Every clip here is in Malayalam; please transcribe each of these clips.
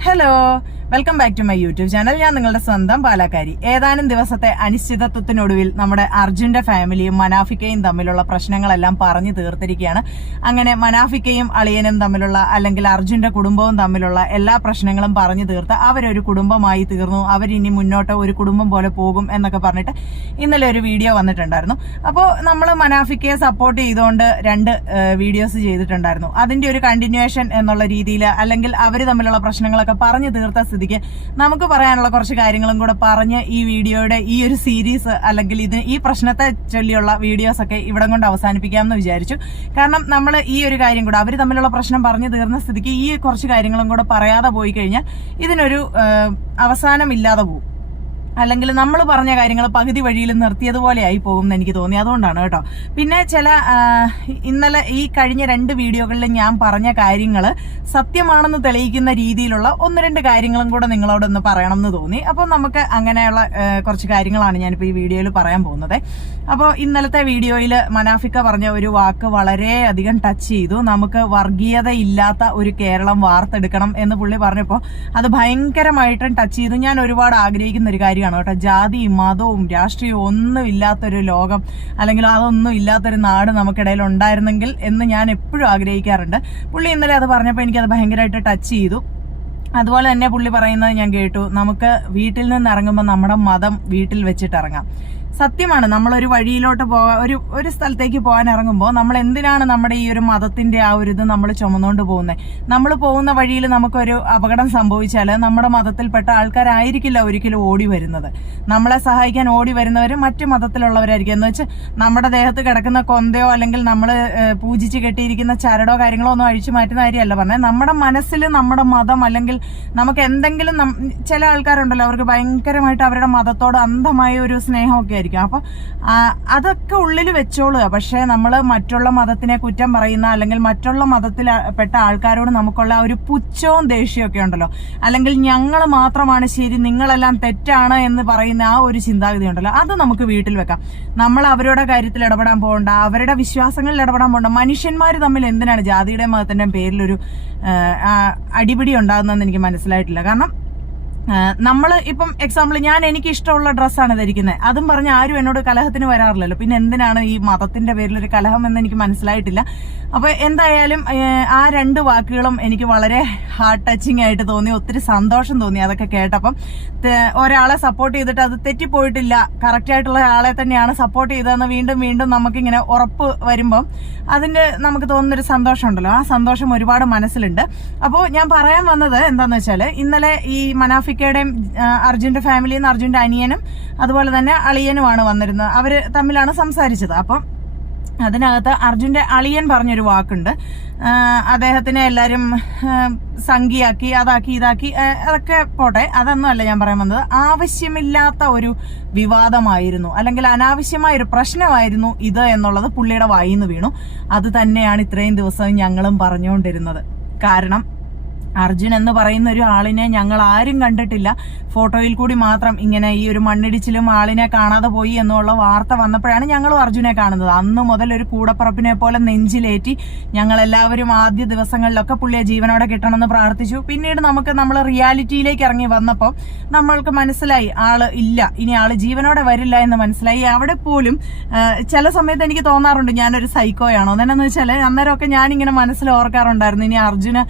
Hello, welcome back to my YouTube channel ഞാൻ നിങ്ങളുടെ സ്വന്തം പാലക്കാരി. ഏതാനും ദിവസത്തെ അനിശ്ചിതത്വത്തിനൊടുവിൽ നമ്മുടെ അർജുന്റെ ഫാമിലിയും മനാഫിക്കയും തമ്മിലുള്ള പ്രശ്നങ്ങളെല്ലാം പറഞ്ഞു തീർത്തിരിക്കുകയാണ്. അങ്ങനെ മനാഫിക്കയും അളിയനും തമ്മിലുള്ള അല്ലെങ്കിൽ അർജുന്റെ കുടുംബവും തമ്മിലുള്ള എല്ലാ പ്രശ്നങ്ങളും പറഞ്ഞു തീർത്ത് അവരൊരു കുടുംബമായി തീർന്നു. അവരിനി മുന്നോട്ട് ഒരു കുടുംബം പോലെ പോകും എന്നൊക്കെ പറഞ്ഞിട്ട് ഇന്നലെ ഒരു വീഡിയോ വന്നിട്ടുണ്ടായിരുന്നു. അപ്പോൾ നമ്മൾ മനാഫിക്കയെ സപ്പോർട്ട് ചെയ്തുകൊണ്ട് രണ്ട് വീഡിയോസ് ചെയ്തിട്ടുണ്ടായിരുന്നു. അതിന്റെ ഒരു കണ്ടിന്യൂവേഷൻ എന്നുള്ള രീതിയിൽ അല്ലെങ്കിൽ അവർ തമ്മിലുള്ള പ്രശ്നങ്ങളൊക്കെ പറഞ്ഞു തീർത്ത സ്ഥിതിക്ക് നമുക്ക് പറയാനുള്ള കുറച്ച് കാര്യങ്ങളും കൂടെ പറഞ്ഞ് ഈ വീഡിയോയുടെ ഈ ഒരു സീരീസ് അല്ലെങ്കിൽ ഇത് ഈ പ്രശ്നത്തെ ചൊല്ലിയുള്ള വീഡിയോസ് ഒക്കെ ഇവിടെ കൊണ്ട് അവസാനിപ്പിക്കാമെന്ന് വിചാരിച്ചു. കാരണം നമ്മൾ ഈ ഒരു കാര്യം കൂടെ അവർ തമ്മിലുള്ള പ്രശ്നം പറഞ്ഞു തീർന്ന സ്ഥിതിക്ക് ഈ കുറച്ച് കാര്യങ്ങളും കൂടെ പറയാതെ പോയി കഴിഞ്ഞാൽ ഇതിനൊരു അവസാനമില്ലാതെ പോകും അല്ലെങ്കിൽ നമ്മൾ പറഞ്ഞ കാര്യങ്ങൾ പകുതി വഴിയിൽ നിർത്തിയതുപോലെ ആയി പോകും എന്ന് എനിക്ക് തോന്നി. അതുകൊണ്ടാണ് കേട്ടോ. പിന്നെ ചില ഇന്നലെ ഈ കഴിഞ്ഞ രണ്ട് വീഡിയോകളിൽ ഞാൻ പറഞ്ഞ കാര്യങ്ങൾ സത്യമാണെന്ന് തെളിയിക്കുന്ന രീതിയിലുള്ള ഒന്ന് രണ്ട് കാര്യങ്ങളും കൂടെ നിങ്ങളോടൊന്ന് പറയണം എന്ന് തോന്നി. അപ്പോൾ നമുക്ക് അങ്ങനെയുള്ള കുറച്ച് കാര്യങ്ങളാണ് ഞാനിപ്പോൾ ഈ വീഡിയോയിൽ പറയാൻ പോകുന്നത്. അപ്പോൾ ഇന്നലത്തെ വീഡിയോയിൽ മനാഫിക്ക പറഞ്ഞ ഒരു വാക്ക് വളരെ അധികം ടച്ച് ചെയ്തു. നമുക്ക് വർഗീയത ഇല്ലാത്ത ഒരു കേരളം വാർത്തെടുക്കണം എന്ന് പുള്ളി പറഞ്ഞപ്പോൾ അത് ഭയങ്കരമായിട്ടും ടച്ച് ചെയ്തു. ഞാൻ ഒരുപാട് ആഗ്രഹിക്കുന്ന ഒരു കാര്യമാണ്. കേട്ടോ. ജാതിയും മതവും രാഷ്ട്രീയവും ഒന്നും ഇല്ലാത്തൊരു ലോകം അല്ലെങ്കിൽ അതൊന്നും ഇല്ലാത്തൊരു നാട് നമുക്കിടയിൽ ഉണ്ടായിരുന്നെങ്കിൽ എന്ന് ഞാൻ എപ്പോഴും ആഗ്രഹിക്കാറുണ്ട്. പുള്ളി ഇന്നലെ അത് പറഞ്ഞപ്പോൾ എനിക്കത് ഭയങ്കരമായിട്ട് ടച്ച് ചെയ്തു. അതുപോലെ തന്നെ പുള്ളി പറയുന്നത് ഞാൻ കേട്ടു നമുക്ക് വീട്ടിൽ നിന്ന് ഇറങ്ങുമ്പോൾ നമ്മുടെ മതം വീട്ടിൽ വെച്ചിട്ട് ഇറങ്ങാം. സത്യമാണ്. നമ്മൾ ഒരു വഴിയിലോട്ട് പോകാൻ ഒരു ഒരു സ്ഥലത്തേക്ക് പോകാൻ ഇറങ്ങുമ്പോൾ നമ്മൾ എന്തിനാണ് നമ്മുടെ ഈ ഒരു മതത്തിന്റെ ആ ഒരു ഇത് നമ്മൾ ചുമന്നുകൊണ്ട് പോകുന്നത് നമ്മൾ പോകുന്ന വഴിയിൽ നമുക്കൊരു അപകടം സംഭവിച്ചാൽ നമ്മുടെ മതത്തിൽപ്പെട്ട ആൾക്കാരായിരിക്കില്ല ഒരിക്കലും ഓടി വരുന്നത്. നമ്മളെ സഹായിക്കാൻ ഓടി വരുന്നവർ മറ്റു മതത്തിലുള്ളവരായിരിക്കും. എന്ന് വെച്ച് നമ്മുടെ ദേഹത്ത് കിടക്കുന്ന കൊന്തയോ അല്ലെങ്കിൽ നമ്മൾ പൂജിച്ച് കെട്ടിയിരിക്കുന്ന ചരടോ കാര്യങ്ങളോ ഒന്നും അഴിച്ചു മാറ്റുന്ന കാര്യമല്ല പറഞ്ഞത് നമ്മുടെ മനസ്സിൽ നമ്മുടെ മതം അല്ലെങ്കിൽ നമുക്ക് എന്തെങ്കിലും ചില ആൾക്കാരുണ്ടല്ലോ അവർക്ക് ഭയങ്കരമായിട്ട് അവരുടെ മതത്തോട് അന്ധമായ ഒരു സ്നേഹമൊക്കെ ആയിരിക്കും. അപ്പൊ ആ, അതൊക്കെ ഉള്ളിൽ വെച്ചോളുക. പക്ഷെ നമ്മൾ മറ്റുള്ള മതത്തിനെ കുറ്റം പറയുന്ന അല്ലെങ്കിൽ മറ്റുള്ള മതത്തിൽ പെട്ട ആൾക്കാരോട് നമുക്കുള്ള ഒരു പുച്ഛവും ദേഷ്യമൊക്കെ ഉണ്ടല്ലോ. അല്ലെങ്കിൽ ഞങ്ങൾ മാത്രമാണ് ശരി നിങ്ങളെല്ലാം തെറ്റാണ് എന്ന് പറയുന്ന ആ ഒരു ചിന്താഗതി ഉണ്ടല്ലോ. അത് നമുക്ക് വീട്ടിൽ വെക്കാം. നമ്മൾ അവരുടെ കാര്യത്തിൽ ഇടപെടാൻ പോകണ്ട അവരുടെ വിശ്വാസങ്ങളിൽ ഇടപെടാൻ പോകണ്ട. മനുഷ്യന്മാർ തമ്മിൽ എന്തിനാണ് ജാതിയുടെ മതത്തിന്റെ പേരിലൊരു അടിപിടി ഉണ്ടാകുന്നതെന്ന് എനിക്ക് മനസ്സിലായിട്ടില്ല. കാരണം നമ്മൾ ഇപ്പം എക്സാമ്പിൾ ഞാൻ എനിക്ക് ഇഷ്ടമുള്ള ഡ്രസ്സാണ് ധരിക്കുന്നത് അതും പറഞ്ഞ് ആരും എന്നോട് കലഹത്തിന് വരാറില്ലല്ലോ. പിന്നെ എന്തിനാണ് ഈ മതത്തിന്റെ പേരിൽ ഒരു കലഹം എന്ന് എനിക്ക് മനസ്സിലായിട്ടില്ല. അപ്പൊ എന്തായാലും ആ രണ്ട് വാക്കുകളും എനിക്ക് വളരെ ഹാർട്ട് ടച്ചിങ് ആയിട്ട് തോന്നി. ഒത്തിരി സന്തോഷം തോന്നി അതൊക്കെ കേട്ടപ്പം. ഒരാളെ സപ്പോർട്ട് ചെയ്തിട്ട് അത് തെറ്റിപ്പോയിട്ടില്ല. കറക്റ്റ് ആയിട്ടുള്ള ആളെ തന്നെയാണ് സപ്പോർട്ട് ചെയ്തതെന്ന് വീണ്ടും വീണ്ടും നമുക്കിങ്ങനെ ഉറപ്പ് വരുമ്പം അതിന്റെ നമുക്ക് തോന്നുന്നൊരു സന്തോഷം ഉണ്ടല്ലോ ആ സന്തോഷം ഒരുപാട് മനസ്സിലുണ്ട്. അപ്പോൾ ഞാൻ പറയാൻ വന്നത് എന്താന്ന് വെച്ചാൽ ഇന്നലെ ഈ മനാഫിക്കയുടെയും ആ, അർജുന്റെ ഫാമിലിയിൽ നിന്ന് അർജുന്റെ അനിയനും അതുപോലെ തന്നെ അളിയനുമാണ് വന്നിരുന്നത്. അവർ തമ്മിലാണ് സംസാരിച്ചത്. അപ്പം അതിനകത്ത് അർജുന്റെ അളിയൻ പറഞ്ഞൊരു വാക്കുണ്ട്. അദ്ദേഹത്തിനെ എല്ലാവരും സംഖ്യയാക്കി അതാക്കി ഇതാക്കി അതൊക്കെ പോട്ടെ. അതൊന്നും അല്ല ഞാൻ പറയാൻ വന്നത്. ആവശ്യമില്ലാത്ത ഒരു വിവാദമായിരുന്നു. അല്ലെങ്കിൽ അനാവശ്യമായ ഒരു പ്രശ്നമായിരുന്നു ഇത് എന്നുള്ളത് പുള്ളിയുടെ വായിന്ന് വീണു. അത് തന്നെയാണ് ഇത്രയും ദിവസം ഞങ്ങളും പറഞ്ഞുകൊണ്ടിരുന്നത്. കാരണം അർജുൻ എന്ന് പറയുന്ന ഒരു ആളിനെ ഞങ്ങൾ ആരും കണ്ടിട്ടില്ല. ഫോട്ടോയിൽ കൂടി മാത്രം ഇങ്ങനെ ഈ ഒരു മണ്ണിടിച്ചിലും ആളിനെ കാണാതെ പോയി എന്നുള്ള വാർത്ത വന്നപ്പോഴാണ് ഞങ്ങളും അർജുനെ കാണുന്നത്. അന്ന് മുതൽ ഒരു കൂടപ്പറപ്പിനെ പോലെ നെഞ്ചിലേറ്റി ഞങ്ങൾ എല്ലാവരും ആദ്യ ദിവസങ്ങളിലൊക്കെ പുള്ളിയെ ജീവനോടെ കിട്ടണമെന്ന് പ്രാർത്ഥിച്ചു. പിന്നീട് നമുക്ക് നമ്മൾ റിയാലിറ്റിയിലേക്ക് ഇറങ്ങി വന്നപ്പോൾ നമ്മൾക്ക് മനസ്സിലായി ആൾ ഇല്ല ഇനി ആൾ ജീവനോടെ വരില്ല എന്ന് മനസ്സിലായി. അവിടെ പോലും ചില സമയത്ത് എനിക്ക് തോന്നാറുണ്ട് ഞാനൊരു സൈക്കോയാണോ? എന്നാന്ന് വെച്ചാൽ അന്നേരമൊക്കെ ഞാനിങ്ങനെ മനസ്സിൽ ഓർക്കാറുണ്ടായിരുന്നു. ഇനി അർജുന്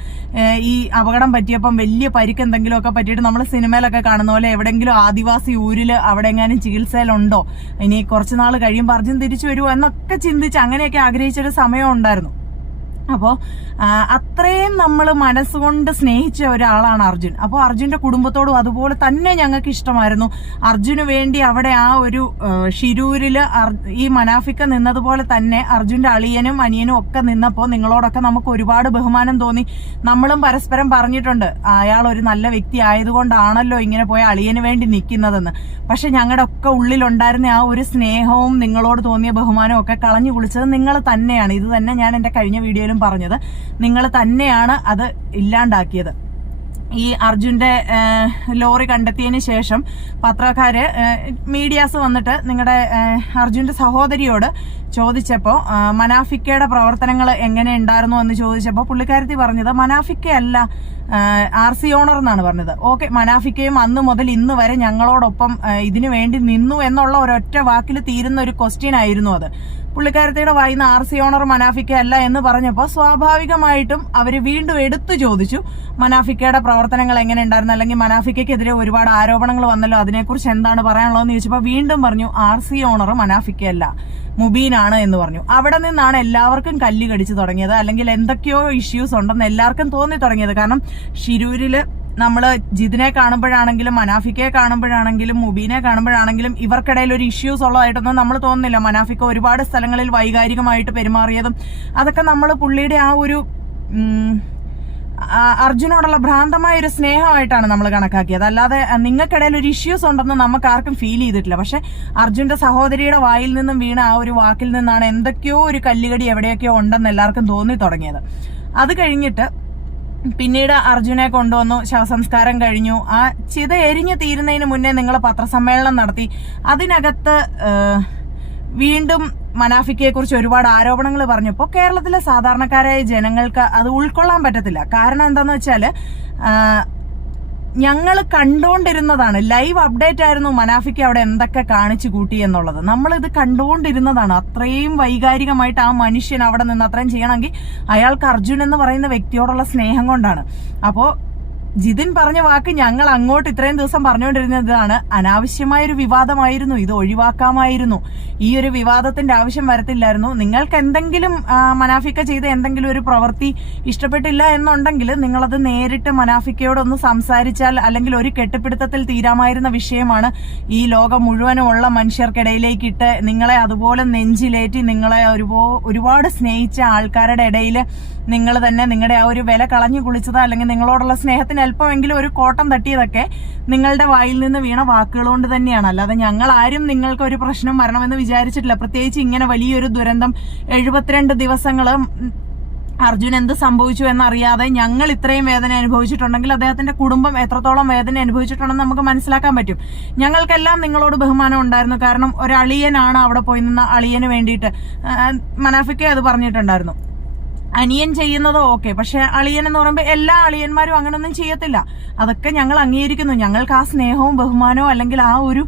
ഈ അപകടം പറ്റിയപ്പം വലിയ പരിക്ക് എന്തെങ്കിലുമൊക്കെ പറ്റിയിട്ട് നമ്മൾ സിനിമയിലൊക്കെ കാണുന്ന പോലെ എവിടെങ്കിലും ആദിവാസി ഊരിൽ അവിടെ എങ്ങാനും ചികിത്സയിലുണ്ടോ? ഇനി കുറച്ച് നാൾ കഴിയുമ്പോൾ അർജുൻ തിരിച്ചു വരുമോ എന്നൊക്കെ ചിന്തിച്ച് അങ്ങനെയൊക്കെ ആഗ്രഹിച്ചൊരു സമയം ഉണ്ടായിരുന്നു. അപ്പോൾ അത്രയും നമ്മൾ മനസ്സുകൊണ്ട് സ്നേഹിച്ച ഒരാളാണ് അർജുൻ. അപ്പോൾ അർജുന്റെ കുടുംബത്തോടും അതുപോലെ തന്നെ ഞങ്ങൾക്ക് ഇഷ്ടമായിരുന്നു. അർജുന് വേണ്ടി അവിടെ ആ ഒരു ഷിരൂരിൽ ഈ മനാഫിക്ക നിന്നതുപോലെ തന്നെ അർജുന്റെ അളിയനും അനിയനും ഒക്കെ നിന്നപ്പോൾ നിങ്ങളോടൊക്കെ നമുക്ക് ഒരുപാട് ബഹുമാനം തോന്നി. നമ്മളും പരസ്പരം പറഞ്ഞിട്ടുണ്ട് അയാൾ ഒരു നല്ല വ്യക്തി ആയതുകൊണ്ടാണല്ലോ ഇങ്ങനെ പോയ അളിയന് വേണ്ടി നിൽക്കുന്നതെന്ന് പക്ഷെ ഞങ്ങളുടെ ഒക്കെ ഉള്ളിലുണ്ടായിരുന്ന ആ ഒരു സ്നേഹവും നിങ്ങളോട് തോന്നിയ ബഹുമാനവും ഒക്കെ കളഞ്ഞു കുളിച്ചത് നിങ്ങൾ തന്നെയാണ്. ഇത് തന്നെ ഞാൻ എന്റെ കഴിഞ്ഞ വീഡിയോയിലും പറഞ്ഞത്. നിങ്ങൾ തന്നെയാണ് അത് ഇല്ലാണ്ടാക്കിയത്. ഈ അർജുന്റെ ലോറി കണ്ടെത്തിയതിന് ശേഷം പത്രക്കാര് മീഡിയാസ് വന്നിട്ട് നിങ്ങളുടെ അർജുന്റെ സഹോദരിയോട് ചോദിച്ചപ്പോൾ മനാഫിക്കയുടെ പ്രവർത്തനങ്ങൾ എങ്ങനെ ഉണ്ടായിരുന്നു എന്ന് ചോദിച്ചപ്പോൾ പുള്ളിക്കാരത്തി പറഞ്ഞത് മനാഫിക്കയല്ല ആർ സി ഓണർ എന്നാണ് പറഞ്ഞത്. ഓക്കെ മനാഫിക്കയും അന്ന് മുതൽ ഇന്ന് വരെ ഞങ്ങളോടൊപ്പം ഇതിനു വേണ്ടി നിന്നു എന്നുള്ള ഒരൊറ്റ വാക്കിൽ തീരുന്ന ഒരു ക്വസ്റ്റ്യൻ ആയിരുന്നു അത്. പുള്ളിക്കാരത്തിയുടെ വായിന്ന് ആർ സി ഓണർ മനാഫിക്ക അല്ല എന്ന് പറഞ്ഞപ്പോൾ സ്വാഭാവികമായിട്ടും അവർ വീണ്ടും എടുത്തു ചോദിച്ചു മനാഫിക്കയുടെ പ്രവർത്തനങ്ങൾ എങ്ങനെ ഉണ്ടായിരുന്നു അല്ലെങ്കിൽ മനാഫിക്കയ്ക്കെതിരെ ഒരുപാട് ആരോപണങ്ങൾ വന്നല്ലോ അതിനെക്കുറിച്ച് എന്താണ് പറയാനുള്ളതെന്ന് ചോദിച്ചപ്പോൾ വീണ്ടും പറഞ്ഞു ആർ സി ഓണർ മനാഫിക്കയല്ല മുബീനാണ് എന്ന് പറഞ്ഞു. അവിടെ നിന്നാണ് എല്ലാവർക്കും കല്ല് കടിച്ചു തുടങ്ങിയത് അല്ലെങ്കിൽ എന്തൊക്കെയോ ഇഷ്യൂസ് ഉണ്ടെന്ന് എല്ലാവർക്കും തോന്നി തുടങ്ങിയത്. കാരണം ഷിരൂരിൽ നമ്മൾ ജിതിനെ കാണുമ്പോഴാണെങ്കിലും മനാഫിക്കെ കാണുമ്പോഴാണെങ്കിലും മുബീനെ കാണുമ്പോഴാണെങ്കിലും ഇവർക്കിടയിൽ ഒരു ഇഷ്യൂസ് ഉള്ളതായിട്ടൊന്നും നമ്മൾ തോന്നുന്നില്ല. മനാഫിക്ക ഒരുപാട് സ്ഥലങ്ങളിൽ വൈകാരികമായിട്ട് പെരുമാറിയതും അതൊക്കെ നമ്മൾ പുള്ളിയുടെ ആ ഒരു അർജുനോടുള്ള ഭ്രാന്തമായ ഒരു സ്നേഹമായിട്ടാണ് നമ്മൾ കണക്കാക്കിയത്. അല്ലാതെ നിങ്ങൾക്കിടയിൽ ഒരു ഇഷ്യൂസ് ഉണ്ടെന്ന് നമുക്ക് ആർക്കും ഫീൽ ചെയ്തിട്ടില്ല. പക്ഷെ അർജുന്റെ സഹോദരിയുടെ വായിൽ നിന്നും വീണ ആ ഒരു വാക്കിൽ നിന്നാണ് എന്തൊക്കെയോ ഒരു കല്ലുകടി എവിടെയൊക്കെയോ ഉണ്ടെന്ന് എല്ലാവർക്കും തോന്നി തുടങ്ങിയത്. അത് കഴിഞ്ഞിട്ട് പിന്നീട് അർജുനെ കൊണ്ടുവന്നു ശവസംസ്കാരം കഴിഞ്ഞു. ആ ചിത എരിഞ്ഞു തീരുന്നതിന് മുന്നേ നിങ്ങൾ പത്രസമ്മേളനം നടത്തി. അതിനകത്ത് വീണ്ടും മനാഫിക്കയെ കുറിച്ച് ഒരുപാട് ആരോപണങ്ങൾ പറഞ്ഞപ്പോൾ കേരളത്തിലെ സാധാരണക്കാരായ ജനങ്ങൾക്ക് അത് ഉൾക്കൊള്ളാൻ പറ്റത്തില്ല. കാരണം എന്താന്ന് വെച്ചാൽ ഞങ്ങൾ കണ്ടുകൊണ്ടിരുന്നതാണ് ലൈവ് അപ്ഡേറ്റ് ആയിരുന്നു മനാഫിക്ക് അവിടെ എന്തൊക്കെ കാണിച്ചു കൂട്ടി എന്നുള്ളത്. ഇത് കണ്ടുകൊണ്ടിരുന്നതാണ് അത്രയും വൈകാരികമായിട്ട് ആ മനുഷ്യൻ അവിടെ നിന്ന് അത്രയും ചെയ്യണമെങ്കിൽ അയാൾക്ക് അർജുൻ എന്ന് പറയുന്ന വ്യക്തിയോടുള്ള സ്നേഹം കൊണ്ടാണ്. അപ്പോ ജിതിൻ പറഞ്ഞ വാക്ക് ഞങ്ങൾ അങ്ങോട്ട് ഇത്രയും ദിവസം പറഞ്ഞുകൊണ്ടിരുന്നതാണ്. അനാവശ്യമായ ഒരു വിവാദമായിരുന്നു. ഇത് ഒഴിവാക്കാമായിരുന്നു. ഈ ഒരു വിവാദത്തിന്റെ ആവശ്യം വരത്തില്ലായിരുന്നു. നിങ്ങൾക്ക് എന്തെങ്കിലും മനാഫിക്ക ചെയ്ത എന്തെങ്കിലും ഒരു പ്രവൃത്തി ഇഷ്ടപ്പെട്ടില്ല എന്നുണ്ടെങ്കിൽ നിങ്ങളത് നേരിട്ട് മനാഫിക്കയോടൊന്ന് സംസാരിച്ചാൽ അല്ലെങ്കിൽ ഒരു കെട്ടിപ്പിടുത്തത്തിൽ തീരാമായിരുന്ന വിഷയമാണ് ഈ ലോകം മുഴുവനും ഉള്ള മനുഷ്യർക്കിടയിലേക്ക് ഇട്ട് നിങ്ങളെ അതുപോലെ നെഞ്ചിലേറ്റി നിങ്ങളെ ഒരുപോ ഒരുപാട് സ്നേഹിച്ച ആൾക്കാരുടെ ഇടയിൽ നിങ്ങൾ തന്നെ നിങ്ങളുടെ ആ ഒരു വില കളഞ്ഞു കുളിച്ചതോ അല്ലെങ്കിൽ നിങ്ങളോടുള്ള സ്നേഹത്തിന് അല്പമെങ്കിലും ഒരു കോട്ടം തട്ടിയതൊക്കെ നിങ്ങളുടെ വായിൽ നിന്ന് വീണ വാക്കുകൾ കൊണ്ട് തന്നെയാണ്. അല്ലാതെ ഞങ്ങൾ ആരും നിങ്ങൾക്ക് ഒരു പ്രശ്നം വരണമെന്ന് വിചാരിച്ചിട്ടില്ല. പ്രത്യേകിച്ച് ഇങ്ങനെ വലിയൊരു ദുരന്തം എഴുപത്തിരണ്ട് ദിവസങ്ങൾ അർജുൻ എന്ത് സംഭവിച്ചു എന്നറിയാതെ ഞങ്ങൾ ഇത്രയും വേദന അനുഭവിച്ചിട്ടുണ്ടെങ്കിൽ അദ്ദേഹത്തിന്റെ കുടുംബം എത്രത്തോളം വേദന അനുഭവിച്ചിട്ടുണ്ടെന്ന് നമുക്ക് മനസ്സിലാക്കാൻ പറ്റും. ഞങ്ങൾക്കെല്ലാം നിങ്ങളോട് ബഹുമാനം ഉണ്ടായിരുന്നു. കാരണം ഒരു അവിടെ പോയി നിന്ന അളിയന് വേണ്ടിയിട്ട്. മനാഫിക്കെ അത് പറഞ്ഞിട്ടുണ്ടായിരുന്നു. അനിയൻ ചെയ്യുന്നത് ഓക്കെ പക്ഷെ അളിയൻ എന്ന് പറയുമ്പോൾ എല്ലാ അളിയന്മാരും അങ്ങനൊന്നും ചെയ്യത്തില്ല. അതൊക്കെ ഞങ്ങൾ അംഗീകരിക്കുന്നു. ഞങ്ങൾക്ക് ആ സ്നേഹവും ബഹുമാനവും അല്ലെങ്കിൽ ആ ഒരു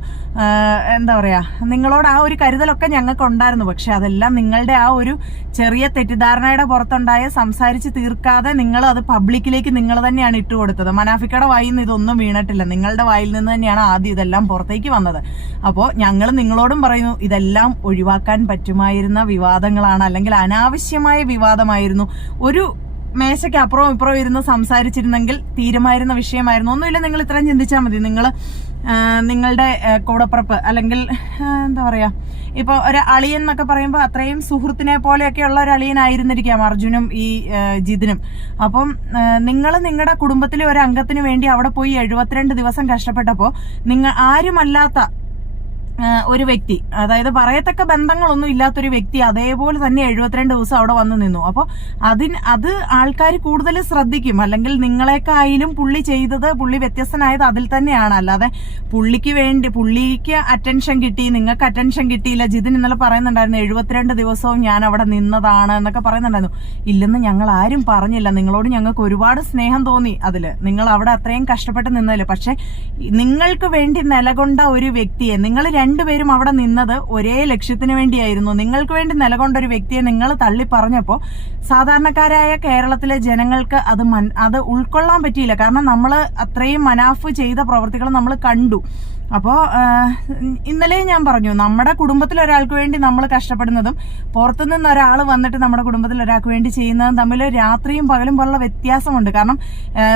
എന്താ പറയാ നിങ്ങളോട് ആ ഒരു കരുതലൊക്കെ ഞങ്ങൾക്ക് ഉണ്ടായിരുന്നു. പക്ഷെ അതെല്ലാം നിങ്ങളുടെ ആ ഒരു ചെറിയ തെറ്റിദ്ധാരണയുടെ പുറത്തുണ്ടായ സംസാരിച്ച് തീർക്കാതെ നിങ്ങൾ അത് പബ്ലിക്കിലേക്ക് നിങ്ങൾ തന്നെയാണ് ഇട്ട് കൊടുത്തത്. മനാഫിക്കയുടെ വായിൽ നിന്ന് ഇതൊന്നും വീണിട്ടില്ല. നിങ്ങളുടെ വായിൽ നിന്ന് തന്നെയാണ് ആദ്യം ഇതെല്ലാം പുറത്തേക്ക് വന്നത്. അപ്പോൾ ഞങ്ങൾ നിങ്ങളോടും പറയുന്നു ഇതെല്ലാം ഒഴിവാക്കാൻ പറ്റുമായിരുന്ന വിവാദങ്ങളാണ് അല്ലെങ്കിൽ അനാവശ്യമായ വിവാദമായിരുന്നു ഒരു മേശയ്ക്ക് അപ്പുറവും ഇപ്പുറവും ഇരുന്ന് സംസാരിച്ചിരുന്നെങ്കിൽ തീരുമായിരുന്ന വിഷയമായിരുന്നു. ഒന്നുമില്ല നിങ്ങൾ ഇത്രയും ചിന്തിച്ചാൽ മതി. നിങ്ങൾ നിങ്ങളുടെ കൂടപ്പുറപ്പ് അല്ലെങ്കിൽ എന്താ പറയാ ഇപ്പൊ ഒരു അളിയൻ എന്നൊക്കെ പറയുമ്പോൾ അത്രയും സുഹൃത്തിനെ പോലെയൊക്കെയുള്ള ഒരു അളിയനായിരുന്നിരിക്കാം അർജുനും ഈ ജിതിനും. അപ്പം നിങ്ങൾ നിങ്ങളുടെ കുടുംബത്തിലെ ഒരു അംഗത്തിന് വേണ്ടി അവിടെ പോയി എഴുപത്തിരണ്ട് ദിവസം കഷ്ടപ്പെട്ടപ്പോൾ നിങ്ങൾ ആരുമല്ലാത്ത ഒരു വ്യക്തി. അതായത് പറയത്തക്ക ബന്ധങ്ങളൊന്നും ഇല്ലാത്തൊരു വ്യക്തി അതേപോലെ തന്നെ എഴുപത്തിരണ്ട് ദിവസം അവിടെ വന്നു നിന്നു. അപ്പോൾ അതിന് അത് ആൾക്കാർ കൂടുതൽ ശ്രദ്ധിക്കും. അല്ലെങ്കിൽ നിങ്ങളെക്കായാലും പുള്ളി ചെയ്തത് പുള്ളി വ്യത്യസ്തനായത് അതിൽ തന്നെയാണ്. അല്ലാതെ പുള്ളിക്ക് വേണ്ടി പുള്ളിക്ക് അറ്റൻഷൻ കിട്ടി നിങ്ങൾക്ക് അറ്റൻഷൻ കിട്ടിയില്ല. ജിതിൻ ഇന്നലെ പറയുന്നുണ്ടായിരുന്നു എഴുപത്തിരണ്ട് ദിവസവും ഞാൻ അവിടെ നിന്നതാണ് എന്നൊക്കെ പറയുന്നുണ്ടായിരുന്നു. ഇല്ലെന്ന് ഞങ്ങൾ ആരും പറഞ്ഞില്ല. നിങ്ങളോട് ഞങ്ങൾക്ക് ഒരുപാട് സ്നേഹം തോന്നി അതിൽ. നിങ്ങൾ അവിടെ അത്രയും കഷ്ടപ്പെട്ട് നിന്നതിൽ. പക്ഷെ നിങ്ങൾക്ക് വേണ്ടി നിലകൊണ്ട ഒരു വ്യക്തിയെ നിങ്ങൾ രണ്ടുപേരും അവിടെ നിന്നത് ഒരേ ലക്ഷ്യത്തിന് വേണ്ടിയായിരുന്നു. നിങ്ങൾക്ക് വേണ്ടി നിലകൊണ്ട ഒരു വ്യക്തിയെ നിങ്ങൾ തള്ളി പറഞ്ഞപ്പോൾ സാധാരണക്കാരായ കേരളത്തിലെ ജനങ്ങൾക്ക് അത് മൻ- അത് ഉൾക്കൊള്ളാൻ പറ്റിയില്ല. കാരണം നമ്മൾ അത്രയും മനാഫ് ചെയ്ത പ്രവർത്തികൾ നമ്മൾ കണ്ടു. അപ്പോൾ ഇന്നലെയും ഞാൻ പറഞ്ഞു നമ്മുടെ കുടുംബത്തിൽ ഒരാൾക്ക് വേണ്ടി നമ്മൾ കഷ്ടപ്പെടുന്നതും പുറത്തു നിന്ന് ഒരാൾ വന്നിട്ട് നമ്മുടെ കുടുംബത്തിൽ ഒരാൾക്ക് വേണ്ടി ചെയ്യുന്നതും തമ്മിൽ രാത്രിയും പകലും പോലുള്ള വ്യത്യാസമുണ്ട്. കാരണം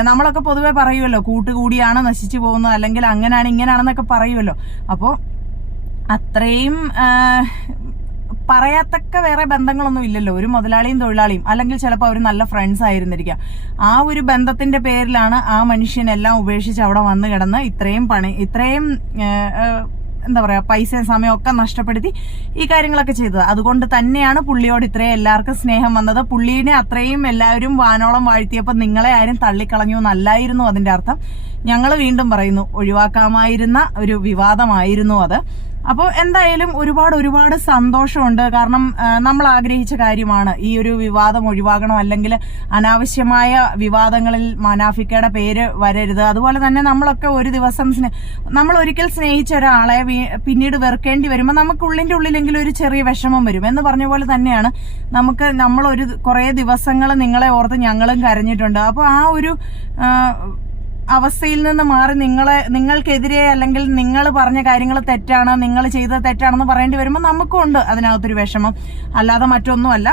നമ്മളൊക്കെ പൊതുവെ പറയുമല്ലോ കൂട്ടുകൂടിയാണ് നശിച്ചു പോകുന്നത് അല്ലെങ്കിൽ അങ്ങനെയാണ് ഇങ്ങനെയാണെന്നൊക്കെ പറയുമല്ലോ അപ്പോൾ അത്രയും പറയാത്തക്ക വേറെ ബന്ധങ്ങളൊന്നും ഇല്ലല്ലോ. ഒരു മുതലാളിയും തൊഴിലാളിയും. അല്ലെങ്കിൽ ചിലപ്പോൾ അവർ നല്ല ഫ്രണ്ട്സ് ആയിരുന്നിരിക്കാം. ആ ഒരു ബന്ധത്തിന്റെ പേരിലാണ് ആ മനുഷ്യനെല്ലാം ഉപേക്ഷിച്ച് അവിടെ വന്ന് കിടന്ന് ഇത്രയും പണി ഇത്രയും എന്താ പറയാ പൈസയും സമയമൊക്കെ നഷ്ടപ്പെടുത്തി ഈ കാര്യങ്ങളൊക്കെ ചെയ്തത്. അതുകൊണ്ട് തന്നെയാണ് പുള്ളിയോട് ഇത്രയും എല്ലാവർക്കും സ്നേഹം വന്നത്. പുള്ളീനെ അത്രയും എല്ലാവരും വാനോളം വാഴ്ത്തിയപ്പോൾ നിങ്ങളെ ആരും തള്ളിക്കളഞ്ഞു എന്നല്ലായിരുന്നു അതിന്റെ അർത്ഥം. ഞങ്ങൾ വീണ്ടും പറയുന്നു ഒഴിവാക്കാമായിരുന്ന ഒരു വിവാദമായിരുന്നു അത്. അപ്പോൾ എന്തായാലും ഒരുപാട് ഒരുപാട് സന്തോഷമുണ്ട്. കാരണം നമ്മൾ ആഗ്രഹിച്ച കാര്യമാണ്. ഈ ഒരു വിവാദം ഒഴിവാകണം അല്ലെങ്കിൽ അനാവശ്യമായ വിവാദങ്ങളിൽ മനാഫിക്കയുടെ പേര് വരരുത്. അതുപോലെ തന്നെ നമ്മളൊക്കെ ഒരു ദിവസം നമ്മൾ ഒരിക്കൽ സ്നേഹിച്ച ഒരാളെ പിന്നീട് വെറുക്കേണ്ടി വരുമ്പോൾ നമുക്ക് ഉള്ളിന്റെ ഉള്ളിലെങ്കിലും ഒരു ചെറിയ വിഷമം വരും. എന്ന് പറഞ്ഞ പോലെ തന്നെയാണ് നമുക്ക് നമ്മൾ ഒരു കുറേ ദിവസങ്ങൾ നിങ്ങളെ ഓർത്ത് ഞങ്ങളും കരഞ്ഞിട്ടുണ്ട്. അപ്പോൾ ആ ഒരു അവസ്ഥയിൽ നിന്ന് മാറി നിങ്ങളെ നിങ്ങൾക്കെതിരെ അല്ലെങ്കിൽ നിങ്ങൾ പറഞ്ഞ കാര്യങ്ങൾ തെറ്റാണ് നിങ്ങൾ ചെയ്തത് തെറ്റാണെന്ന് പറയേണ്ടി വരുമ്പോൾ നമുക്കും ഉണ്ട് അതിനകത്തൊരു വിഷമം. അല്ലാതെ മറ്റൊന്നുമല്ല.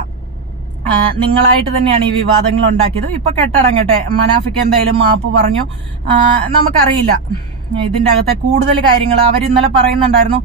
നിങ്ങളായിട്ട് തന്നെയാണ് ഈ വിവാദങ്ങൾ ഉണ്ടാക്കിയത്. ഇപ്പൊ കെട്ടടങ്ങട്ടെ. മനാഫിക്ക് എന്തായാലും മാപ്പ് പറഞ്ഞു. നമുക്കറിയില്ല. ഇതിന്റെ അകത്തെ കൂടുതൽ കാര്യങ്ങൾ അവർ ഇന്നലെ പറയുന്നുണ്ടായിരുന്നു.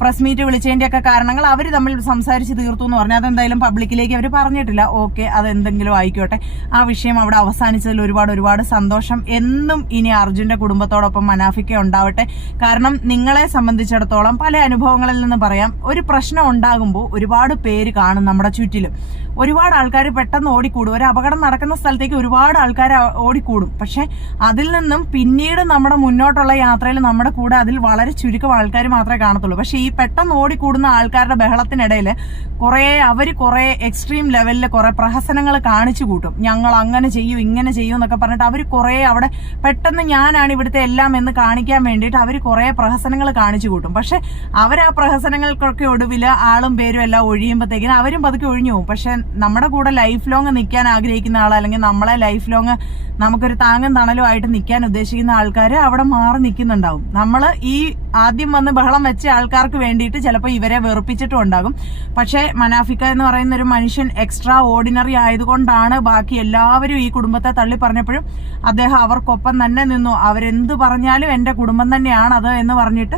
പ്രസ് മീറ്റ് വിളിച്ചതിന്റെ ഒക്കെ കാരണങ്ങൾ അവർ തമ്മിൽ സംസാരിച്ച് തീർത്തു എന്ന് പറഞ്ഞാൽ അതെന്തായാലും പബ്ലിക്കിലേക്ക് അവർ പറഞ്ഞിട്ടില്ല. ഓക്കെ അതെന്തെങ്കിലും ആയിക്കോട്ടെ. ആ വിഷയം അവിടെ അവസാനിച്ചതിൽ ഒരുപാട് ഒരുപാട് സന്തോഷം. എന്നും ഇനി അർജുന്റെ കുടുംബത്തോടൊപ്പം മനാഫിക്ക ഉണ്ടാവട്ടെ. കാരണം നിങ്ങളെ സംബന്ധിച്ചിടത്തോളം പല അനുഭവങ്ങളിൽ നിന്ന് പറയാം ഒരു പ്രശ്നം ഉണ്ടാകുമ്പോൾ ഒരുപാട് പേര് കാണും നമ്മുടെ ചുറ്റിലും. ഒരുപാട് ആൾക്കാർ പെട്ടെന്ന് ഓടിക്കൂടും. ഒരു അപകടം നടക്കുന്ന സ്ഥലത്തേക്ക് ഒരുപാട് ആൾക്കാർ ഓടിക്കൂടും. പക്ഷെ അതിൽ നിന്നും പിന്നീട് നമ്മുടെ മുന്നോട്ടുള്ള യാത്രയിൽ നമ്മുടെ കൂടെ അതിൽ വളരെ ചുരുക്കം ആൾക്കാർ മാത്രമേ കാണത്തുള്ളൂ. പക്ഷെ ഈ പെട്ടെന്ന് ഓടിക്കൂടുന്ന ആൾക്കാരുടെ ബഹളത്തിനിടയിൽ കുറെ അവർ കുറെ എക്സ്ട്രീം ലെവലിൽ കുറെ പ്രഹസനങ്ങൾ കാണിച്ചു കൂട്ടും. ഞങ്ങൾ അങ്ങനെ ചെയ്യും ഇങ്ങനെ ചെയ്യും എന്നൊക്കെ പറഞ്ഞിട്ട് അവർ കുറെ അവിടെ പെട്ടെന്ന് ഞാനാണ് ഇവിടുത്തെ എല്ലാം എന്ന് കാണിക്കാൻ വേണ്ടിയിട്ട് അവർ കുറെ പ്രഹസനങ്ങൾ കാണിച്ചു കൂട്ടും. പക്ഷെ അവർ ആ പ്രഹസനങ്ങൾക്കൊക്കെ ഒടുവിൽ ആളും പേരും എല്ലാം ഒഴിയുമ്പോഴത്തേക്കിനും അവരും പതുക്കെ ഒഴിഞ്ഞു പോകും. പക്ഷെ നമ്മുടെ കൂടെ ലൈഫ് ലോങ് നിൽക്കാൻ ആഗ്രഹിക്കുന്ന ആൾ അല്ലെങ്കിൽ നമ്മളെ ലൈഫ് ലോങ് നമുക്കൊരു താങ്ങും തണലും ആയിട്ട് നിൽക്കാൻ ഉദ്ദേശിക്കുന്ന ആൾക്കാർ അവിടെ മാറി നിൽക്കുന്നുണ്ടാവും. നമ്മൾ ഈ ആദ്യം വന്ന് ബഹളം വെച്ച ആൾക്കാർക്ക് വേണ്ടിയിട്ട് ചിലപ്പോൾ ഇവരെ വെറുപ്പിച്ചിട്ടും ഉണ്ടാകും. പക്ഷേ മനാഫിക്ക എന്ന് പറയുന്ന ഒരു മനുഷ്യൻ എക്സ്ട്രാ ഓർഡിനറി ആയതുകൊണ്ടാണ് ബാക്കി എല്ലാവരും ഈ കുടുംബത്തെ തള്ളി പറഞ്ഞപ്പോഴും അദ്ദേഹം അവർക്കൊപ്പം തന്നെ നിന്നു. അവരെന്ത് പറഞ്ഞാലും എന്റെ കുടുംബം തന്നെയാണ് തന്നെയാണത് എന്ന് പറഞ്ഞിട്ട്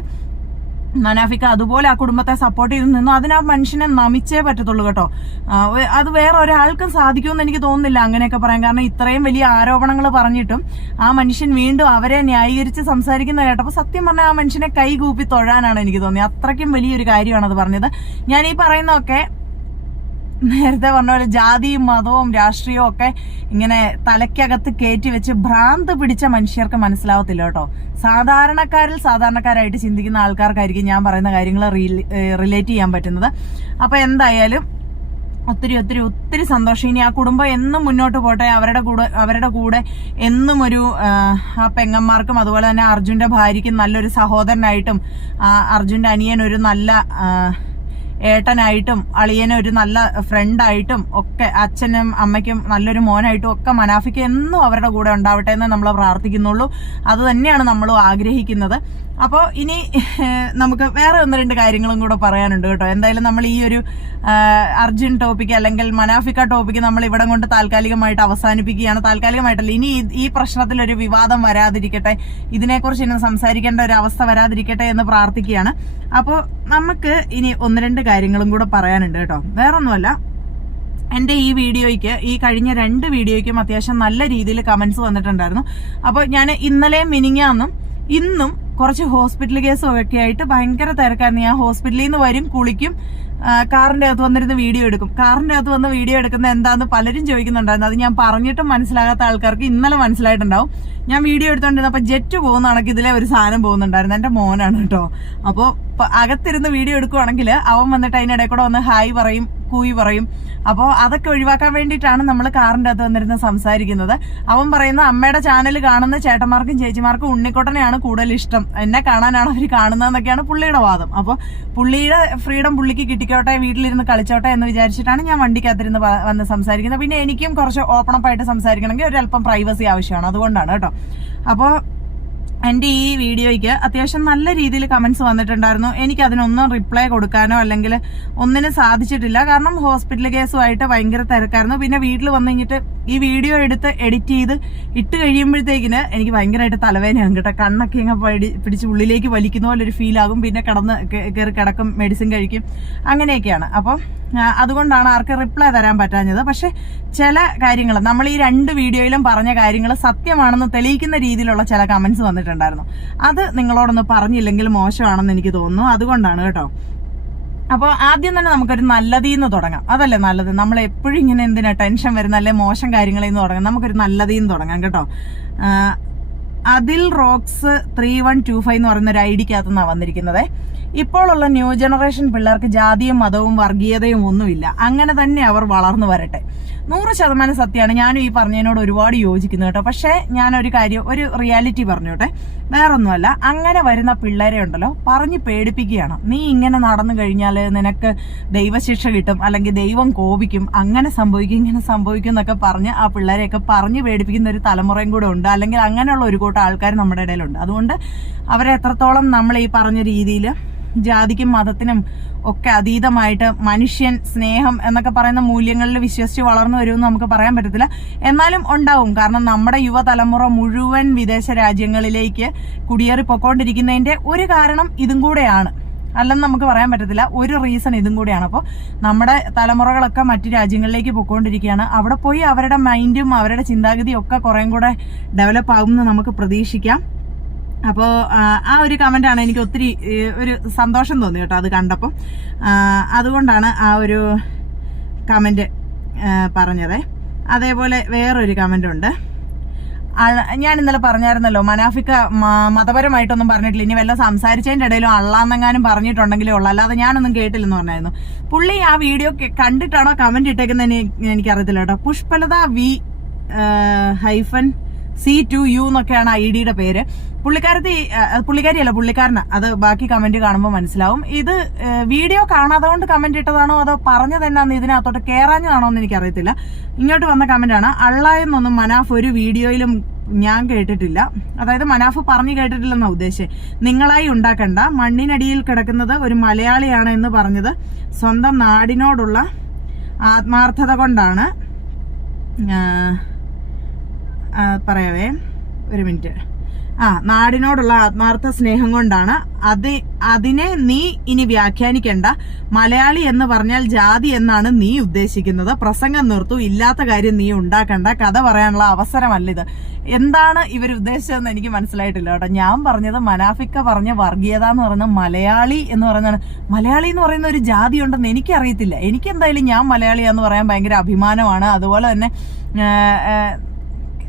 മനാഫിക്ക അതുപോലെ ആ കുടുംബത്തെ സപ്പോർട്ട് ചെയ്ത് നിന്നു. അതിന് ആ മനുഷ്യനെ നമിച്ചേ പറ്റത്തുള്ളൂ കേട്ടോ. അത് വേറെ ഒരാൾക്കും സാധിക്കുമെന്ന് എനിക്ക് തോന്നുന്നില്ല അങ്ങനെയൊക്കെ പറയാൻ. കാരണം ഇത്രയും വലിയ ആരോപണങ്ങൾ പറഞ്ഞിട്ടും ആ മനുഷ്യൻ വീണ്ടും അവരെ ന്യായീകരിച്ച് സംസാരിക്കുന്ന കേട്ടപ്പോൾ സത്യം പറഞ്ഞാൽ ആ മനുഷ്യനെ കൈകൂപ്പി തൊഴാനാണ് എനിക്ക് തോന്നിയത്. അത്രയ്ക്കും വലിയൊരു കാര്യമാണ് അത് പറഞ്ഞത്. ഞാൻ ഈ പറയുന്നതൊക്കെ നേരത്തെ പറഞ്ഞ പോലെ ജാതിയും മതവും രാഷ്ട്രീയവും ഒക്കെ ഇങ്ങനെ തലയ്ക്കകത്ത് കയറ്റി വെച്ച് ഭ്രാന്ത് പിടിച്ച മനുഷ്യർക്ക് മനസ്സിലാവത്തില്ല കേട്ടോ. സാധാരണക്കാരിൽ സാധാരണക്കാരായിട്ട് ചിന്തിക്കുന്ന ആൾക്കാർക്കായിരിക്കും ഞാൻ പറയുന്ന കാര്യങ്ങൾ റിലേറ്റ് ചെയ്യാൻ പറ്റുന്നത്. അപ്പൊ എന്തായാലും ഒത്തിരി ഒത്തിരി ഒത്തിരി സന്തോഷം. ഇനി ആ കുടുംബം എന്നും മുന്നോട്ട് പോട്ടെ. അവരുടെ കൂടെ അവരുടെ കൂടെ എന്നും ഒരു ആ, പെങ്ങന്മാർക്കും അതുപോലെ തന്നെ അർജുന്റെ ഭാര്യയ്ക്കും നല്ലൊരു സഹോദരനായിട്ടും അർജുന്റെ അനിയൻ ഒരു നല്ല ഏട്ടനായിട്ടും അളിയനെ ഒരു നല്ല ഫ്രണ്ടായിട്ടും ഒക്കെ അച്ഛനും അമ്മയ്ക്കും നല്ലൊരു മോനായിട്ടും ഒക്കെ മനാഫിക്ക് എന്നും അവരുടെ കൂടെ ഉണ്ടാവട്ടെ എന്ന് നമ്മൾ പ്രാർത്ഥിക്കുന്നുള്ളൂ. അത് തന്നെയാണ് നമ്മളും ആഗ്രഹിക്കുന്നത്. അപ്പോൾ ഇനി നമുക്ക് വേറെ ഒന്ന് രണ്ട് കാര്യങ്ങളും കൂടെ പറയാനുണ്ട് കേട്ടോ. എന്തായാലും നമ്മൾ ഈ ഒരു അർജുൻ ടോപ്പിക്ക് അല്ലെങ്കിൽ മനാഫിക്ക ടോപ്പിക്ക് നമ്മൾ ഇവിടെ കൊണ്ട് താൽക്കാലികമായിട്ട് അവസാനിപ്പിക്കുകയാണ്. താൽക്കാലികമായിട്ടല്ല ഇനി ഈ- പ്രശ്നത്തിൽ ഒരു വിവാദം വരാതിരിക്കട്ടെ ഇതിനെക്കുറിച്ച് ഇനി സംസാരിക്കേണ്ട ഒരു അവസ്ഥ വരാതിരിക്കട്ടെ എന്ന് പ്രാർത്ഥിക്കുകയാണ്. അപ്പോൾ നമുക്ക് ഇനി ഒന്ന് രണ്ട് കാര്യങ്ങളും കൂടെ പറയാനുണ്ട് കേട്ടോ. വേറൊന്നുമല്ല എന്റെ ഈ വീഡിയോയ്ക്ക് ഈ കഴിഞ്ഞ രണ്ട് വീഡിയോയ്ക്കും അത്യാവശ്യം നല്ല രീതിയിൽ കമന്റ്സ് വന്നിട്ടുണ്ടായിരുന്നു. അപ്പോൾ ഞാൻ ഇന്നലെയും മിനിങ്ങാന്നും ഇന്നും കുറച്ച് ഹോസ്പിറ്റൽ കേസും ഒക്കെ ഭയങ്കര തിരക്കായിരുന്നു. ഞാൻ ഹോസ്പിറ്റലിൽ നിന്ന് വരും കുളിക്കും കാറിന്റെ അകത്ത് വന്നിരുന്ന് വീഡിയോ എടുക്കും. കാറിന്റെ അകത്ത് വന്ന് വീഡിയോ എടുക്കുന്ന എന്താന്ന് പലരും ചോദിക്കുന്നുണ്ടായിരുന്നു. അത് ഞാൻ പറഞ്ഞിട്ടും മനസ്സിലാകാത്ത ആൾക്കാർക്ക് ഇന്നലെ മനസ്സിലായിട്ടുണ്ടാവും. ഞാൻ വീഡിയോ എടുത്തോണ്ടിരുന്നപ്പോ ജെറ്റ് പോകുന്ന കണക്ക് ഇതിലെ ഒരു സാധനം പോകുന്നുണ്ടായിരുന്നു. എന്റെ മോനാണ് കേട്ടോ. അപ്പോൾ അകത്തിരുന്ന് വീഡിയോ എടുക്കുവാണെങ്കിൽ അവൻ വന്നിട്ട് അതിനിടയിൽ കൂടെ വന്ന് ഹായ് പറയും കൂയി പറയും. അപ്പോൾ അതൊക്കെ ഒഴിവാക്കാൻ വേണ്ടിയിട്ടാണ് നമ്മൾ കാറിന്റെ അകത്ത് വന്നിരുന്ന് സംസാരിക്കുന്നത്. അവൻ പറയുന്ന അമ്മയുടെ ചാനൽ കാണുന്ന ചേട്ടന്മാർക്കും ചേച്ചിമാർക്കും ഉണ്ണിക്കൊട്ടനെയാണ് കൂടുതൽ ഇഷ്ടം. എന്നെ കാണാനാണ് അവർ കാണുന്നതെന്നൊക്കെയാണ് പുള്ളിയുടെ വാദം. അപ്പോൾ പുള്ളിയുടെ ഫ്രീഡം പുള്ളിക്ക് കിട്ടിക്കോട്ടെ വീട്ടിലിരുന്ന് കളിച്ചോട്ടെ എന്ന് വിചാരിച്ചിട്ടാണ് ഞാൻ വണ്ടിക്കകത്തിരുന്ന് വന്ന് സംസാരിക്കുന്നത്. പിന്നെ എനിക്കും കുറച്ച് ആയിട്ട് സംസാരിക്കണമെങ്കിൽ ഒരല്പം പ്രൈവസി ആവശ്യമാണ്. അതുകൊണ്ടാണ് കേട്ടോ. അപ്പോൾ എന്റെ ഈ വീഡിയോയ്ക്ക് അത്യാവശ്യം നല്ല രീതിയിൽ കമന്റ്സ് വന്നിട്ടുണ്ടായിരുന്നു. എനിക്ക് അതിനൊന്നും റിപ്ലൈ കൊടുക്കാനോ അല്ലെങ്കിൽ ഒന്നിനും സാധിച്ചിട്ടില്ല. കാരണം ഹോസ്പിറ്റൽ കേസുമായിട്ട് ഭയങ്കര തിരക്കായിരുന്നു. പിന്നെ വീട്ടിൽ വന്നു കഴിഞ്ഞിട്ട് ഈ വീഡിയോ എടുത്ത് എഡിറ്റ് ചെയ്ത് ഇട്ട് കഴിയുമ്പോഴത്തേക്കിന് എനിക്ക് ഭയങ്കരമായിട്ട് തലവേദനയാകും കേട്ടോ. കണ്ണൊക്കെ ഇങ്ങനെ പിടിച്ച് ഉള്ളിലേക്ക് വലിക്കുന്ന പോലെ ഒരു ഫീൽ ആകും. പിന്നെ കിടന്ന് കയറി കിടക്കും മെഡിസിൻ കഴിക്കും. അങ്ങനെയൊക്കെയാണ്. അപ്പോൾ അതുകൊണ്ടാണ് ആർക്ക് റിപ്ലൈ തരാൻ പറ്റാഞ്ഞത്. പക്ഷെ ചില കാര്യങ്ങൾ നമ്മൾ ഈ രണ്ട് വീഡിയോയിലും പറഞ്ഞ കാര്യങ്ങൾ സത്യമാണെന്ന് തെളിയിക്കുന്ന രീതിയിലുള്ള ചില കമന്റ്സ് വന്നിട്ടുണ്ടായിരുന്നു. അത് നിങ്ങളോടൊന്ന് പറഞ്ഞില്ലെങ്കിൽ മോശമാണെന്ന് എനിക്ക് തോന്നുന്നു. അതുകൊണ്ടാണ് കേട്ടോ. അപ്പോൾ ആദ്യം തന്നെ നമുക്കൊരു നല്ലതീന്ന് തുടങ്ങാം. അതല്ലേ നല്ലത്? നമ്മൾ എപ്പോഴും ഇങ്ങനെ എന്തിനാ ടെൻഷൻ വരുന്ന? അല്ലെ മോശം കാര്യങ്ങളിൽ നിന്ന് തുടങ്ങാം. നമുക്കൊരു നല്ലതീന്ന് തുടങ്ങാം കേട്ടോ. അതിൽ rocks three one two five എന്ന് പറയുന്ന ഒരു ഐ ഡിക്കകത്തുനിന്നാണ് വന്നിരിക്കുന്നത്. ഇപ്പോഴുള്ള ന്യൂ ജനറേഷൻ പിള്ളേർക്ക് ജാതിയും മതവും വർഗീയതയും ഒന്നുമില്ല. അങ്ങനെ തന്നെ അവർ വളർന്നു വരട്ടെ. നൂറ് ശതമാനം സത്യമാണ്. ഞാനും ഈ പറഞ്ഞതിനോട് ഒരുപാട് യോജിക്കുന്നു കേട്ടോ. പക്ഷേ ഞാനൊരു കാര്യം ഒരു റിയാലിറ്റി പറഞ്ഞോട്ടെ. വേറൊന്നുമല്ല അങ്ങനെ വരുന്ന പിള്ളേരെ ഉണ്ടല്ലോ പറഞ്ഞ് പേടിപ്പിക്കുകയാണ്. നീ ഇങ്ങനെ നടന്നു കഴിഞ്ഞാൽ നിനക്ക് ദൈവശിക്ഷ കിട്ടും അല്ലെങ്കിൽ ദൈവം കോപിക്കും. അങ്ങനെ സംഭവിക്കും ഇങ്ങനെ സംഭവിക്കും എന്നൊക്കെ പറഞ്ഞ് ആ പിള്ളേരെയൊക്കെ പറഞ്ഞ് പേടിപ്പിക്കുന്ന ഒരു തലമുറയും കൂടെ ഉണ്ട്. അല്ലെങ്കിൽ അങ്ങനെയുള്ള ഒരു കൂട്ടം ആൾക്കാർ നമ്മുടെ ഇടയിലുണ്ട്. അതുകൊണ്ട് അവരെ എത്രത്തോളം നമ്മൾ ഈ പറഞ്ഞ രീതിയിൽ ജാതിക്കും മതത്തിനും ഒക്കെ അതീതമായിട്ട് മനുഷ്യൻ സ്നേഹം എന്നൊക്കെ പറയുന്ന മൂല്യങ്ങളിൽ വിശ്വസിച്ച് വളർന്നു വരുമെന്ന് നമുക്ക് പറയാൻ പറ്റത്തില്ല. എന്നാലും ഉണ്ടാവും. കാരണം നമ്മുടെ യുവതലമുറ മുഴുവൻ വിദേശ രാജ്യങ്ങളിലേക്ക് കുടിയേറി പൊക്കോണ്ടിരിക്കുന്നതിന്റെ ഒരു കാരണം ഇതും കൂടെയാണ്. അല്ലെന്ന് നമുക്ക് പറയാൻ പറ്റത്തില്ല. ഒരു റീസൺ ഇതും കൂടിയാണ്. അപ്പോൾ നമ്മുടെ തലമുറകളൊക്കെ മറ്റു രാജ്യങ്ങളിലേക്ക് പോയിക്കൊണ്ടിരിക്കുകയാണ് അവിടെ പോയി അവരുടെ മൈൻഡും അവരുടെ ചിന്താഗതിയും ഒക്കെ കുറേം കൂടെ ഡെവലപ്പ് ആകുമെന്ന് നമുക്ക് പ്രതീക്ഷിക്കാം. അപ്പോൾ ആ ഒരു കമന്റാണ് എനിക്ക് ഒത്തിരി ഒരു സന്തോഷം തോന്നി കേട്ടോ അത് കണ്ടപ്പം. ആ, അതുകൊണ്ടാണ് ആ ഒരു കമന്റ് പറഞ്ഞത്. അതേപോലെ വേറൊരു കമന്റ് ഉണ്ട്. ഞാൻ ഇന്നലെ പറഞ്ഞായിരുന്നല്ലോ മനാഫിക്ക മതപരമായിട്ടൊന്നും പറഞ്ഞിട്ടില്ല. ഇനി വല്ല സംസാരിച്ചതിന്റെ ഇടയിലും അള്ളാന്നെങ്ങാനും പറഞ്ഞിട്ടുണ്ടെങ്കിലേ ഉള്ളൂ. അല്ലാതെ ഞാനൊന്നും കേട്ടില്ലെന്ന് പറഞ്ഞായിരുന്നു. പുള്ളി ആ വീഡിയോ കണ്ടിട്ടാണോ കമന്റ് ഇട്ടേക്കുന്നത് എനിക്കറിയത്തില്ല കേട്ടോ. Pushpalatha V hyphen C two U എന്നൊക്കെയാണ് ഐ ഡിയുടെ പേര്. പുള്ളിക്കാരത്തി പുള്ളിക്കാരിയല്ല പുള്ളിക്കാരന്. അത് ബാക്കി കമന്റ് കാണുമ്പോൾ മനസ്സിലാവും. ഇത് വീഡിയോ കാണാതെ കൊണ്ട് കമന്റ് ഇട്ടതാണോ അതോ പറഞ്ഞത് എന്നാന്ന് ഇതിനകത്തോട്ട് കേറാഞ്ഞതാണോ എന്ന് എനിക്കറിയത്തില്ല. ഇങ്ങോട്ട് വന്ന കമന്റാണ് അള്ള എന്നൊന്നും മനാഫ് ഒരു വീഡിയോയിലും ഞാൻ കേട്ടിട്ടില്ല. അതായത് മനാഫ് പറഞ്ഞു കേട്ടിട്ടില്ലെന്നാ ഉദ്ദേശം നിങ്ങളായി ഉണ്ടാക്കണ്ട. മണ്ണിനടിയിൽ കിടക്കുന്നത് ഒരു മലയാളിയാണ് എന്ന് പറഞ്ഞത്. സ്വന്തം നാടിനോടുള്ള ആത്മാർത്ഥത കൊണ്ടാണ്. പറയവേ ഒരു മിനിറ്റ്. ആ നാടിനോടുള്ള ആത്മാർത്ഥ സ്നേഹം കൊണ്ടാണ്. അത് അതിനെ നീ ഇനി വ്യാഖ്യാനിക്കേണ്ട. മലയാളി എന്ന് പറഞ്ഞാൽ ജാതി എന്നാണ് നീ ഉദ്ദേശിക്കുന്നത്. പ്രസംഗം നിർത്തു. ഇല്ലാത്ത കാര്യം നീ ഉണ്ടാക്കണ്ട. കഥ പറയാനുള്ള അവസരമല്ല ഇത്. എന്താണ് ഇവർ ഉദ്ദേശിച്ചതെന്ന് എനിക്ക് മനസ്സിലായിട്ടില്ല കേട്ടോ. ഞാൻ പറഞ്ഞത് മനാഫിക്ക പറഞ്ഞ വർഗീയത എന്ന് പറയുന്നത് മലയാളി എന്ന് പറയുന്നതാണ്. മലയാളി എന്ന് പറയുന്ന ഒരു ജാതി ഉണ്ടെന്ന് എനിക്കറിയത്തില്ല. എനിക്ക് എന്തായാലും ഞാൻ മലയാളിയാന്ന് പറയാൻ ഭയങ്കര അഭിമാനമാണ്. അതുപോലെ തന്നെ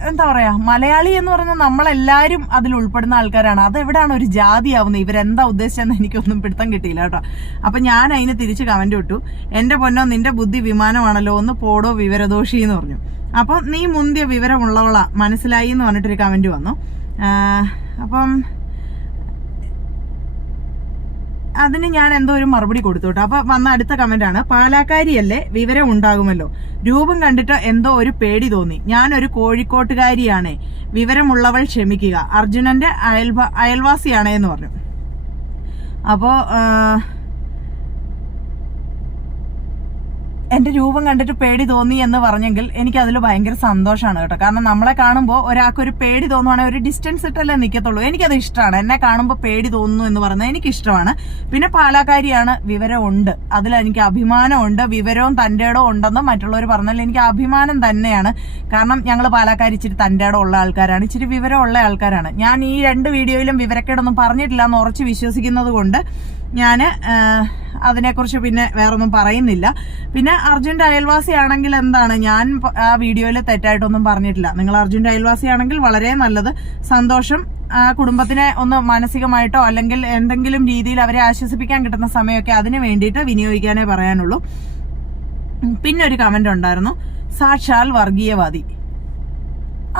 എന്താ പറയാ മലയാളി എന്ന് പറയുന്നത് നമ്മളെല്ലാരും അതിൽ ഉൾപ്പെടുന്ന ആൾക്കാരാണ്. അത് എവിടെയാണ് ഒരു ജാതി ആവുന്നത് ഇവരെന്താ ഉദ്ദേശിച്ചെന്ന് എനിക്കൊന്നും പിടുത്തം കിട്ടിയില്ല കേട്ടോ. അപ്പൊ ഞാൻ അതിന് തിരിച്ച് കമന്റ് ഇട്ടു. എന്റെ പൊന്നോ നിന്റെ ബുദ്ധി വിമാനമാണല്ലോ ഒന്ന് പോടോ വിവരദോഷി എന്ന് പറഞ്ഞു. അപ്പൊ നീ മുന്തിയ വിവരമുള്ളവളാ മനസ്സിലായി എന്ന് പറഞ്ഞിട്ടൊരു കമന്റ് വന്നു. അപ്പം അതിന് ഞാൻ എന്തോ ഒരു മറുപടി കൊടുത്തു കേട്ടോ അപ്പൊ വന്ന അടുത്ത കമന്റ് ആണ് പാലാക്കാരിയല്ലേ വിവരം ഉണ്ടാകുമല്ലോ? രൂപം കണ്ടിട്ട് എന്തോ ഒരു പേടി തോന്നി. ഞാനൊരു കോഴിക്കോട്ടുകാരിയാണേ. വിവരമുള്ളവൾ ക്ഷമിക്കുക. അർജുനന്റെ അയൽവാ അയൽവാസിയാണേ എന്ന് പറഞ്ഞു. അപ്പോ ആ, എന്റെ രൂപം കണ്ടിട്ട് പേടി തോന്നി എന്ന് പറഞ്ഞെങ്കിൽ എനിക്ക് അതിൽ ഭയങ്കര സന്തോഷമാണ് കേട്ടോ. കാരണം നമ്മളെ കാണുമ്പോൾ ഒരാൾക്ക് ഒരു പേടി തോന്നുവാണെങ്കിൽ ഒരു ഡിസ്റ്റൻസ് ഇട്ടല്ലേ നിൽക്കത്തുള്ളൂ എനിക്കത് ഇഷ്ടമാണ് എന്നെ കാണുമ്പോൾ പേടി തോന്നുന്നു എന്ന് പറയുന്നത് എനിക്ക് ഇഷ്ടമാണ്. പിന്നെ പാലാക്കാരിയാണ് വിവരമുണ്ട്. അതിൽ എനിക്ക് അഭിമാനമുണ്ട്. വിവരവും തന്റെ ഇടവും ഉണ്ടെന്നും മറ്റുള്ളവർ പറഞ്ഞാൽ എനിക്ക് അഭിമാനം തന്നെയാണ്. കാരണം ഞങ്ങൾ പാലാക്കാരി ഇച്ചിരി തന്റെ ഇടം ഉള്ള ആൾക്കാരാണ്. ഇച്ചിരി വിവരമുള്ള ആൾക്കാരാണ്. ഞാൻ ഈ രണ്ട് വീഡിയോയിലും വിവരക്കേടൊന്നും പറഞ്ഞിട്ടില്ല എന്ന് ഉറച്ച് വിശ്വസിക്കുന്നത് കൊണ്ട് ഞാൻ അതിനെക്കുറിച്ച് പിന്നെ വേറൊന്നും പറയുന്നില്ല. പിന്നെ അർജുന്റെ അയൽവാസി ആണെങ്കിൽ എന്താണ്? ഞാൻ ആ വീഡിയോയിൽ തെറ്റായിട്ടൊന്നും പറഞ്ഞിട്ടില്ല. നിങ്ങൾ അർജുന്റെ അയൽവാസി ആണെങ്കിൽ വളരെ നല്ലത്. സന്തോഷം. കുടുംബത്തിനെ ഒന്ന് മാനസികമായിട്ടോ അല്ലെങ്കിൽ എന്തെങ്കിലും രീതിയിൽ അവരെ ആശ്വസിപ്പിക്കാൻ കിട്ടുന്ന സമയമൊക്കെ അതിന് വേണ്ടിയിട്ട് വിനിയോഗിക്കാനേ പറയാനുള്ളൂ. പിന്നെ ഒരു കമന്റ് ഉണ്ടായിരുന്നു. സാക്ഷാൽ വർഗീയവാദി.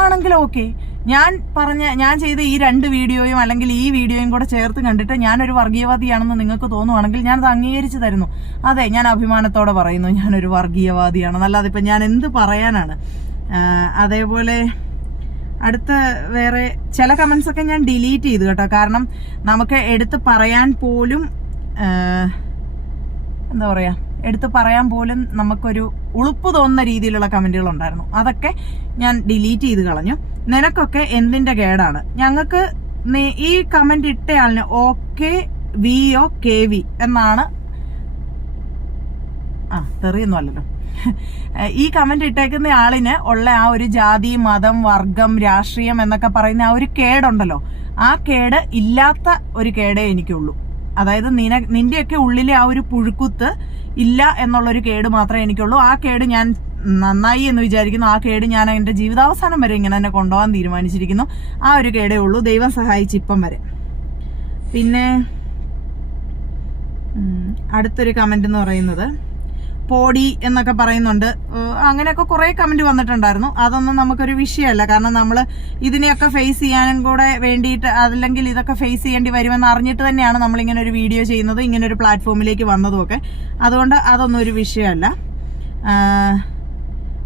ആണെങ്കിൽ ഓക്കെ ഞാൻ പറഞ്ഞ ഞാൻ ചെയ്ത ഈ രണ്ട് വീഡിയോയും അല്ലെങ്കിൽ ഈ വീഡിയോയും കൂടെ ചേർത്ത് കണ്ടിട്ട് ഞാനൊരു വർഗീയവാദിയാണെന്ന് നിങ്ങൾക്ക് തോന്നുവാണെങ്കിൽ ഞാനത് അംഗീകരിച്ചു തരുന്നു. അതെ ഞാൻ അഭിമാനത്തോടെ പറയുന്നു ഞാനൊരു വർഗീയവാദിയാണ്. അല്ലാതെ ഇപ്പം ഞാൻ എന്ത് പറയാനാണ്? അതേപോലെ അടുത്ത വേറെ ചില കമന്റ്സ് ഒക്കെ ഞാൻ ഡിലീറ്റ് ചെയ്തു കേട്ടോ. കാരണം നമുക്ക് എടുത്ത് പറയാൻ പോലും എന്താ പറയാ? എടുത്ത് പറയാൻ പോലും നമുക്കൊരു ഉളുപ്പ് തോന്നുന്ന രീതിയിലുള്ള കമന്റുകൾ ഉണ്ടായിരുന്നു. അതൊക്കെ ഞാൻ ഡിലീറ്റ് ചെയ്ത് കളഞ്ഞു. നിനക്കൊക്കെ എന്തിന്റെ കേടാണ്? ഞങ്ങൾക്ക് ഈ comment ഇട്ടയാളിന് okay V O K V എന്നാണ് ആ തെറിയൊന്നുമല്ലല്ലോ ഈ കമന്റ് ഇട്ടേക്കുന്ന ആളിന് ഉള്ള ആ ഒരു ജാതി മതം വർഗം രാഷ്ട്രീയം എന്നൊക്കെ പറയുന്ന ആ ഒരു കേടുണ്ടല്ലോ. ആ കേട് ഇല്ലാത്ത ഒരു കേടേ എനിക്കുള്ളൂ. അതായത് നിന നിന്റെയൊക്കെ ഉള്ളിലെ ആ ഒരു പുഴുക്കുത്ത് ഇല്ല എന്നുള്ളൊരു കേട് മാത്രമേ എനിക്കുള്ളൂ. ആ കേട് ഞാൻ നന്നായി എന്ന് വിചാരിക്കുന്നു. ആ കേട് ഞാൻ എന്റെ ജീവിതാവസാനം വരെ ഇങ്ങനെ തന്നെ കൊണ്ടുപോകാൻ തീരുമാനിച്ചിരിക്കുന്നു. ആ ഒരു കേടേ ഉള്ളൂ. ദൈവം സഹായിച്ച് ഇപ്പം വരെ. പിന്നെ അടുത്തൊരു കമന്റ് എന്ന് പറയുന്നത് പോടി എന്നൊക്കെ പറയുന്നുണ്ട്. അങ്ങനെയൊക്കെ കുറേ കമന്റ് വന്നിട്ടുണ്ടായിരുന്നു. അതൊന്നും നമുക്കൊരു വിഷയമല്ല. കാരണം നമ്മൾ ഇതിനെയൊക്കെ ഫേസ് ചെയ്യാനും കൂടെ വേണ്ടിയിട്ട് അല്ലെങ്കിൽ ഇതൊക്കെ ഫേസ് ചെയ്യേണ്ടി വരുമെന്ന് അറിഞ്ഞിട്ട് തന്നെയാണ് നമ്മൾ ഇങ്ങനെ ഒരു വീഡിയോ ചെയ്യുന്നത് ഇങ്ങനെ ഒരു പ്ലാറ്റ്ഫോമിലേക്ക് വന്നതും ഒക്കെ അതുകൊണ്ട് അതൊന്നും ഒരു വിഷയമല്ല.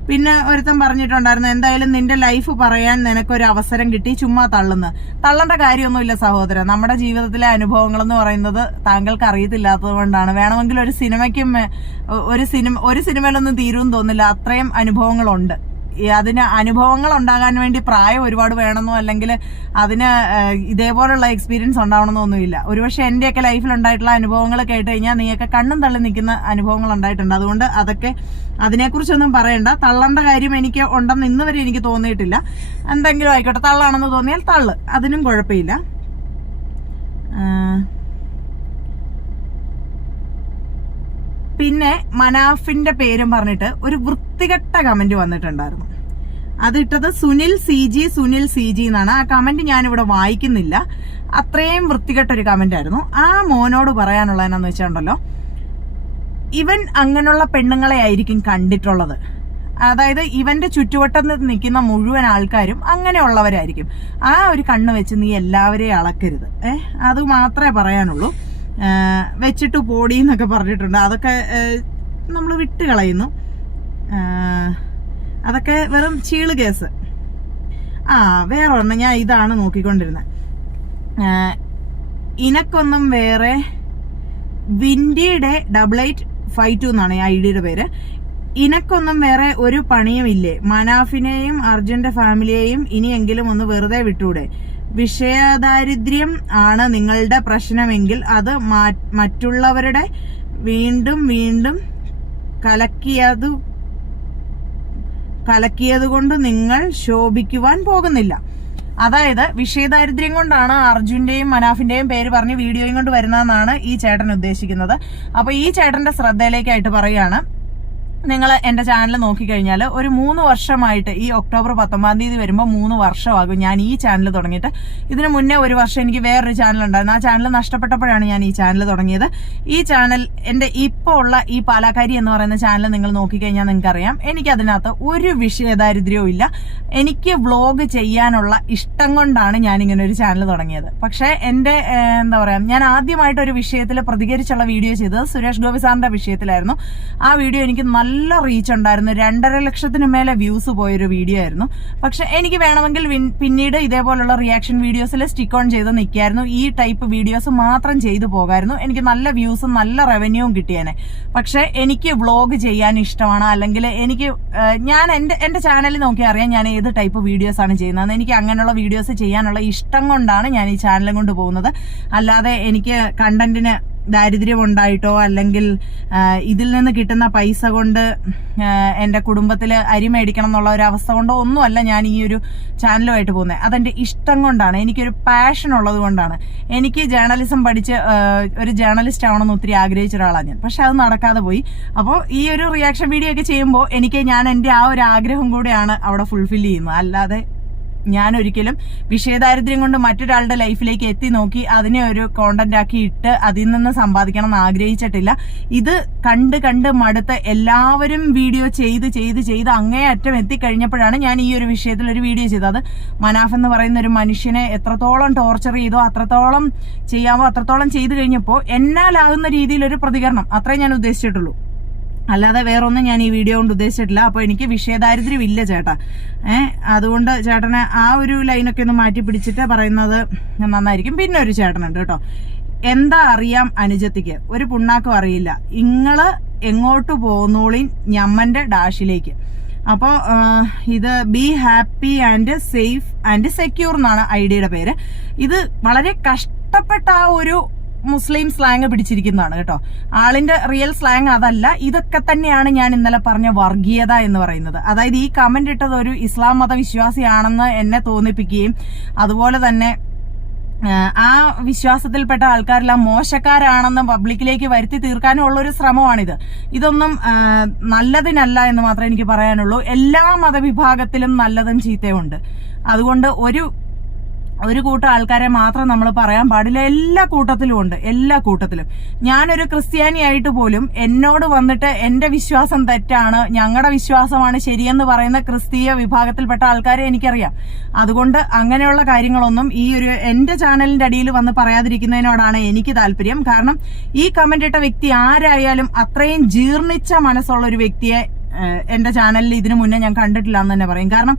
പിന്നെ ഒരുത്തൻ പറഞ്ഞിട്ടുണ്ടായിരുന്നു എന്തായാലും നിന്റെ ലൈഫ് പറയാൻ നിനക്കൊരു അവസരം കിട്ടി ചുമ്മാ തള്ളുന്നു. തള്ളേണ്ട കാര്യമൊന്നുമില്ല സഹോദരൻ നമ്മുടെ ജീവിതത്തിലെ അനുഭവങ്ങൾ എന്ന് പറയുന്നത് താങ്കൾക്ക് അറിയത്തില്ലാത്തത് കൊണ്ടാണ്. വേണമെങ്കിൽ ഒരു സിനിമയ്ക്കും ഒരു സിനിമ ഒരു സിനിമയിലൊന്നും തീരുമെന്ന് തോന്നില്ല അത്രയും അനുഭവങ്ങളുണ്ട്. അതിന് അനുഭവങ്ങൾ ഉണ്ടാകാൻ വേണ്ടി പ്രായം ഒരുപാട് വേണമെന്നോ അല്ലെങ്കിൽ അതിന് ഇതേപോലുള്ള എക്സ്പീരിയൻസ് ഉണ്ടാവണമെന്നോ ഒന്നുമില്ല. ഒരുപക്ഷെ എന്റെയൊക്കെ ലൈഫിൽ ഉണ്ടായിട്ടുള്ള അനുഭവങ്ങൾ കേട്ട് കഴിഞ്ഞാൽ നീയൊക്കെ കണ്ണും തള്ളി നിൽക്കുന്ന അനുഭവങ്ങൾ ഉണ്ടായിട്ടുണ്ട്. അതുകൊണ്ട് അതൊക്കെ അതിനെക്കുറിച്ചൊന്നും പറയണ്ട. തള്ളേണ്ട കാര്യം എനിക്ക് ഉണ്ടെന്ന് ഇന്ന് വരെ എനിക്ക് തോന്നിയിട്ടില്ല. എന്തെങ്കിലും ആയിക്കോട്ടെ തള്ളാണെന്ന് തോന്നിയാൽ തള്ള്. അതിനും കുഴപ്പമില്ല. പിന്നെ മനാഫിന്റെ പേരും പറഞ്ഞിട്ട് ഒരു വൃത്തികെട്ട കമന്റ് വന്നിട്ടുണ്ടായിരുന്നു. അതിട്ടത് Sunil C G Sunil C G എന്നാണ്. ആ കമന്റ് ഞാൻ ഇവിടെ വായിക്കുന്നില്ല. അത്രയും വൃത്തികെട്ട ഒരു കമന്റ് ആയിരുന്നു. ആ മോനോട് പറയാനുള്ള എന്നാന്ന് വെച്ചാണ്ടല്ലോ ഇവൻ അങ്ങനെയുള്ള പെണ്ണുങ്ങളെ ആയിരിക്കും കണ്ടിട്ടുള്ളത്. അതായത് ഇവന്റെ ചുറ്റുവട്ടത്ത് നിൽക്കുന്ന മുഴുവൻ ആൾക്കാരും അങ്ങനെയുള്ളവരായിരിക്കും. ആ ഒരു കണ്ണ് വെച്ച് നീ എല്ലാവരെയും അളക്കരുത്. ഏഹ് അത് മാത്രമേ പറയാനുള്ളൂ. വെച്ചിട്ട് പോടി എന്നൊക്കെ പറഞ്ഞിട്ടുണ്ട്. അതൊക്കെ നമ്മൾ വിട്ട് കളയുന്നു. അതൊക്കെ വെറും ചീൾ കേസ്. ആ വേറെ ഒരെണ്ണം ഞാൻ ഇതാണ് നോക്കിക്കൊണ്ടിരുന്നത് ഇനക്കൊന്നും വേറെ വിൻഡിയുടെ ഡബിൾ എയ്റ്റ് ഫൈവ് ടു എന്നാണ് ഐ ഡിയുടെ പേര്. ഇനക്കൊന്നും വേറെ ഒരു പണിയും ഇല്ലേ മനാഫിനെയും അർജുന്റെ ഫാമിലിയെയും ഇനിയെങ്കിലും ഒന്ന് വെറുതെ വിട്ടൂടെ? വിഷയദാരിദ്ര്യം ആണ് നിങ്ങളുടെ പ്രശ്നമെങ്കിൽ അത് മറ്റുള്ളവരുടെ വീണ്ടും വീണ്ടും കലക്കിയതു കലക്കിയത് കൊണ്ട് നിങ്ങൾ ശോഭിക്കുവാൻ പോകുന്നില്ല. അതായത് വിഷയദാരിദ്ര്യം കൊണ്ടാണ് അർജുന്റെയും മനാഫിന്റെയും പേര് പറഞ്ഞ് വീഡിയോയും കൊണ്ട് വരുന്നതെന്നാണ് ഈ ചേട്ടൻ ഉദ്ദേശിക്കുന്നത്. അപ്പൊ ഈ ചേട്ടന്റെ ശ്രദ്ധയിലേക്കായിട്ട് പറയാണ് നിങ്ങൾ എന്റെ ചാനൽ നോക്കിക്കഴിഞ്ഞാൽ ഒരു മൂന്ന് വർഷമായിട്ട് ഈ ഒക്ടോബർ പത്തൊമ്പതാം തീയതി വരുമ്പോൾ മൂന്ന് വർഷമാകും ഞാൻ ഈ ചാനൽ തുടങ്ങിയിട്ട്. ഇതിനു മുന്നേ ഒരു വർഷം എനിക്ക് വേറൊരു ചാനൽ ഉണ്ടായിരുന്നു. ആ ചാനൽ നഷ്ടപ്പെട്ടപ്പോഴാണ് ഞാൻ ഈ ചാനൽ തുടങ്ങിയത്. ഈ ചാനൽ എന്റെ ഇപ്പോൾ ഉള്ള ഈ പാലാക്കാരി എന്ന് പറയുന്ന ചാനൽ നിങ്ങൾ നോക്കിക്കഴിഞ്ഞാൽ നിങ്ങൾക്ക് അറിയാം എനിക്ക് അതിനകത്ത് ഒരു വിഷയദാരിദ്ര്യവും ഇല്ല. എനിക്ക് വ്ളോഗ് ചെയ്യാനുള്ള ഇഷ്ടം കൊണ്ടാണ് ഞാൻ ഇങ്ങനെ ഒരു ചാനൽ തുടങ്ങിയത്. പക്ഷേ എന്റെ എന്താ പറയുക ഞാൻ ആദ്യമായിട്ട് ഒരു വിഷയത്തിൽ പ്രതികരിച്ചുള്ള വീഡിയോ ചെയ്തത് സുരേഷ് ഗോപി സാറിന്റെ വിഷയത്തിലായിരുന്നു. ആ വീഡിയോ എനിക്ക് നല്ല റീച്ച് ഉണ്ടായിരുന്നു. രണ്ടര ലക്ഷത്തിന് മേലെ വ്യൂസ് പോയൊരു വീഡിയോ ആയിരുന്നു. പക്ഷെ എനിക്ക് വേണമെങ്കിൽ പിന്നീട് ഇതേപോലുള്ള റിയാക്ഷൻ വീഡിയോസിൽ സ്റ്റിക്ക് ഓൺ ചെയ്ത് നിൽക്കായിരുന്നു ഈ ടൈപ്പ് വീഡിയോസ് മാത്രം ചെയ്തു പോകായിരുന്നു. എനിക്ക് നല്ല വ്യൂസും നല്ല റവന്യൂവും കിട്ടിയേനെ. പക്ഷെ എനിക്ക് വ്ളോഗ് ചെയ്യാൻ ഇഷ്ടമാണ്. അല്ലെങ്കിൽ എനിക്ക് ഞാൻ എന്റെ എന്റെ ചാനലിൽ നോക്കി അറിയാം ഞാൻ ഏത് ടൈപ്പ് വീഡിയോസ് ആണ് ചെയ്യുന്നത് എനിക്ക് അങ്ങനെയുള്ള വീഡിയോസ് ചെയ്യാനുള്ള ഇഷ്ടം കൊണ്ടാണ് ഞാൻ ഈ ചാനലും കൊണ്ട് പോകുന്നത്. അല്ലാതെ എനിക്ക് കണ്ടന്റിന് ദാരിദ്ര്യം ഉണ്ടായിട്ടോ അല്ലെങ്കിൽ ഇതിൽ നിന്ന് കിട്ടുന്ന പൈസ കൊണ്ട് എന്റെ കുടുംബത്തിൽ അരി മേടിക്കണം എന്നുള്ള ഒരു അവസ്ഥ കൊണ്ടോ ഒന്നുമല്ല ഞാൻ ഈ ഒരു ചാനലുമായിട്ട് പോകുന്നത്. അതെന്റെ ഇഷ്ടം കൊണ്ടാണ്. എനിക്കൊരു പാഷൻ ഉള്ളത് കൊണ്ടാണ്. എനിക്ക് ജേർണലിസം പഠിച്ച് ഒരു ജേർണലിസ്റ്റ് ആവണമെന്ന് ഒത്തിരി ആഗ്രഹിച്ച ഒരാളാണ് ഞാൻ. പക്ഷെ അത് നടക്കാതെ പോയി. അപ്പോൾ ഈ ഒരു റിയാക്ഷൻ വീഡിയോ ഒക്കെ ചെയ്യുമ്പോൾ എനിക്ക് ഞാൻ എന്റെ ആ ഒരു ആഗ്രഹം കൂടെയാണ് അവിടെ ഫുൾഫിൽ ചെയ്യുന്നത്. അല്ലാതെ ഞാൻ ഒരിക്കലും വിഷയദാരിദ്ര്യം കൊണ്ട് മറ്റൊരാളുടെ ലൈഫിലേക്ക് എത്തി നോക്കി അതിനെ ഒരു കോണ്ടന്റ് ആക്കി ഇട്ട് അതിൽ നിന്ന് സമ്പാദിക്കണം എന്ന് ആഗ്രഹിച്ചിട്ടില്ല. ഇത് കണ്ട് കണ്ട് മടുത്ത് എല്ലാവരും വീഡിയോ ചെയ്ത് ചെയ്ത് ചെയ്ത് അങ്ങേ അറ്റം എത്തിക്കഴിഞ്ഞപ്പോഴാണ് ഞാൻ ഈ ഒരു വിഷയത്തിൽ ഒരു വീഡിയോ ചെയ്തത്. അത് മനാഫ് എന്ന് പറയുന്ന ഒരു മനുഷ്യനെ എത്രത്തോളം ടോർച്ചർ ചെയ്തോ അത്രത്തോളം ചെയ്യാമോ അത്രത്തോളം ചെയ്തു കഴിഞ്ഞപ്പോൾ എന്നാലാകുന്ന രീതിയിലൊരു പ്രതികരണം. അത്രേ ഞാൻ ഉദ്ദേശിച്ചിട്ടുള്ളൂ. അല്ലാതെ വേറൊന്നും ഞാൻ ഈ വീഡിയോ കൊണ്ട് ഉദ്ദേശിച്ചിട്ടില്ല. അപ്പോൾ എനിക്ക് വിഷയദാരിദ്ര്യം ഇല്ല ചേട്ടാ. ഏഹ് അതുകൊണ്ട് ചേട്ടനെ ആ ഒരു ലൈനൊക്കെ ഒന്ന് മാറ്റി പിടിച്ചിട്ട് പറയുന്നത് നന്നായിരിക്കും. പിന്നെ ഒരു ചേട്ടനുണ്ട് കേട്ടോ. എന്താ അറിയാം അനുജത്തിക്ക്? ഒരു പുണ്ണാക്കും അറിയില്ല. ഇങ്ങൾ എങ്ങോട്ട് പോന്നോളിൻ ഞമ്മന്റെ ഡാഷിലേക്ക്? അപ്പോൾ ഇത് be happy and safe and secure എന്നാണ് ഐഡിയയുടെ പേര്. ഇത് വളരെ കഷ്ടപ്പെട്ട ആ ഒരു മുസ്ലിം സ്ലാങ് പിടിച്ചിരിക്കുന്നതാണ് കേട്ടോ. ആളിന്റെ റിയൽ സ്ലാങ് അതല്ല ഇതൊക്കെ തന്നെയാണ് ഞാൻ ഇന്നലെ പറഞ്ഞ വർഗീയത എന്ന് പറയുന്നത്. അതായത് ഈ കമന്റ് ഇട്ടത് ഒരു ഇസ്ലാം മതവിശ്വാസിയാണെന്ന് എന്നെ തോന്നിപ്പിക്കുകയും അതുപോലെ തന്നെ ആ വിശ്വാസത്തിൽപ്പെട്ട ആൾക്കാരെല്ലാം മോശക്കാരാണെന്ന് പബ്ലിക്കിലേക്ക് വരുത്തി തീർക്കാനും ഉള്ള ഒരു ശ്രമമാണിത്. ഇതൊന്നും നല്ലതിനല്ല എന്ന് മാത്രമേ എനിക്ക് പറയാനുള്ളൂ. എല്ലാ മതവിഭാഗത്തിലും നല്ലതും ചീത്തയുണ്ട് അതുകൊണ്ട് ഒരു ഒരു കൂട്ടം ആൾക്കാരെ മാത്രം നമ്മൾ പറയാൻ പാടില്ല. എല്ലാ കൂട്ടത്തിലും ഉണ്ട്. എല്ലാ കൂട്ടത്തിലും. ഞാനൊരു ക്രിസ്ത്യാനിയായിട്ട് പോലും എന്നോട് വന്നിട്ട് എന്റെ വിശ്വാസം തെറ്റാണ് ഞങ്ങളുടെ വിശ്വാസമാണ് ശരിയെന്ന് പറയുന്ന ക്രിസ്തീയ വിഭാഗത്തിൽപ്പെട്ട ആൾക്കാരെ എനിക്കറിയാം. അതുകൊണ്ട് അങ്ങനെയുള്ള കാര്യങ്ങളൊന്നും ഈ ഒരു എന്റെ ചാനലിന്റെ അടിയിൽ വന്ന് പറയാതിരിക്കുന്നതിനോടാണ് എനിക്ക് താല്പര്യം. കാരണം ഈ കമന്റ് ഇട്ട വ്യക്തി ആരായാലും അത്രയും ജീർണിച്ച മനസ്സുള്ള ഒരു വ്യക്തിയെ എന്റെ ചാനലിൽ ഇതിനു മുന്നേ ഞാൻ കണ്ടിട്ടില്ല എന്ന് തന്നെ പറയും. കാരണം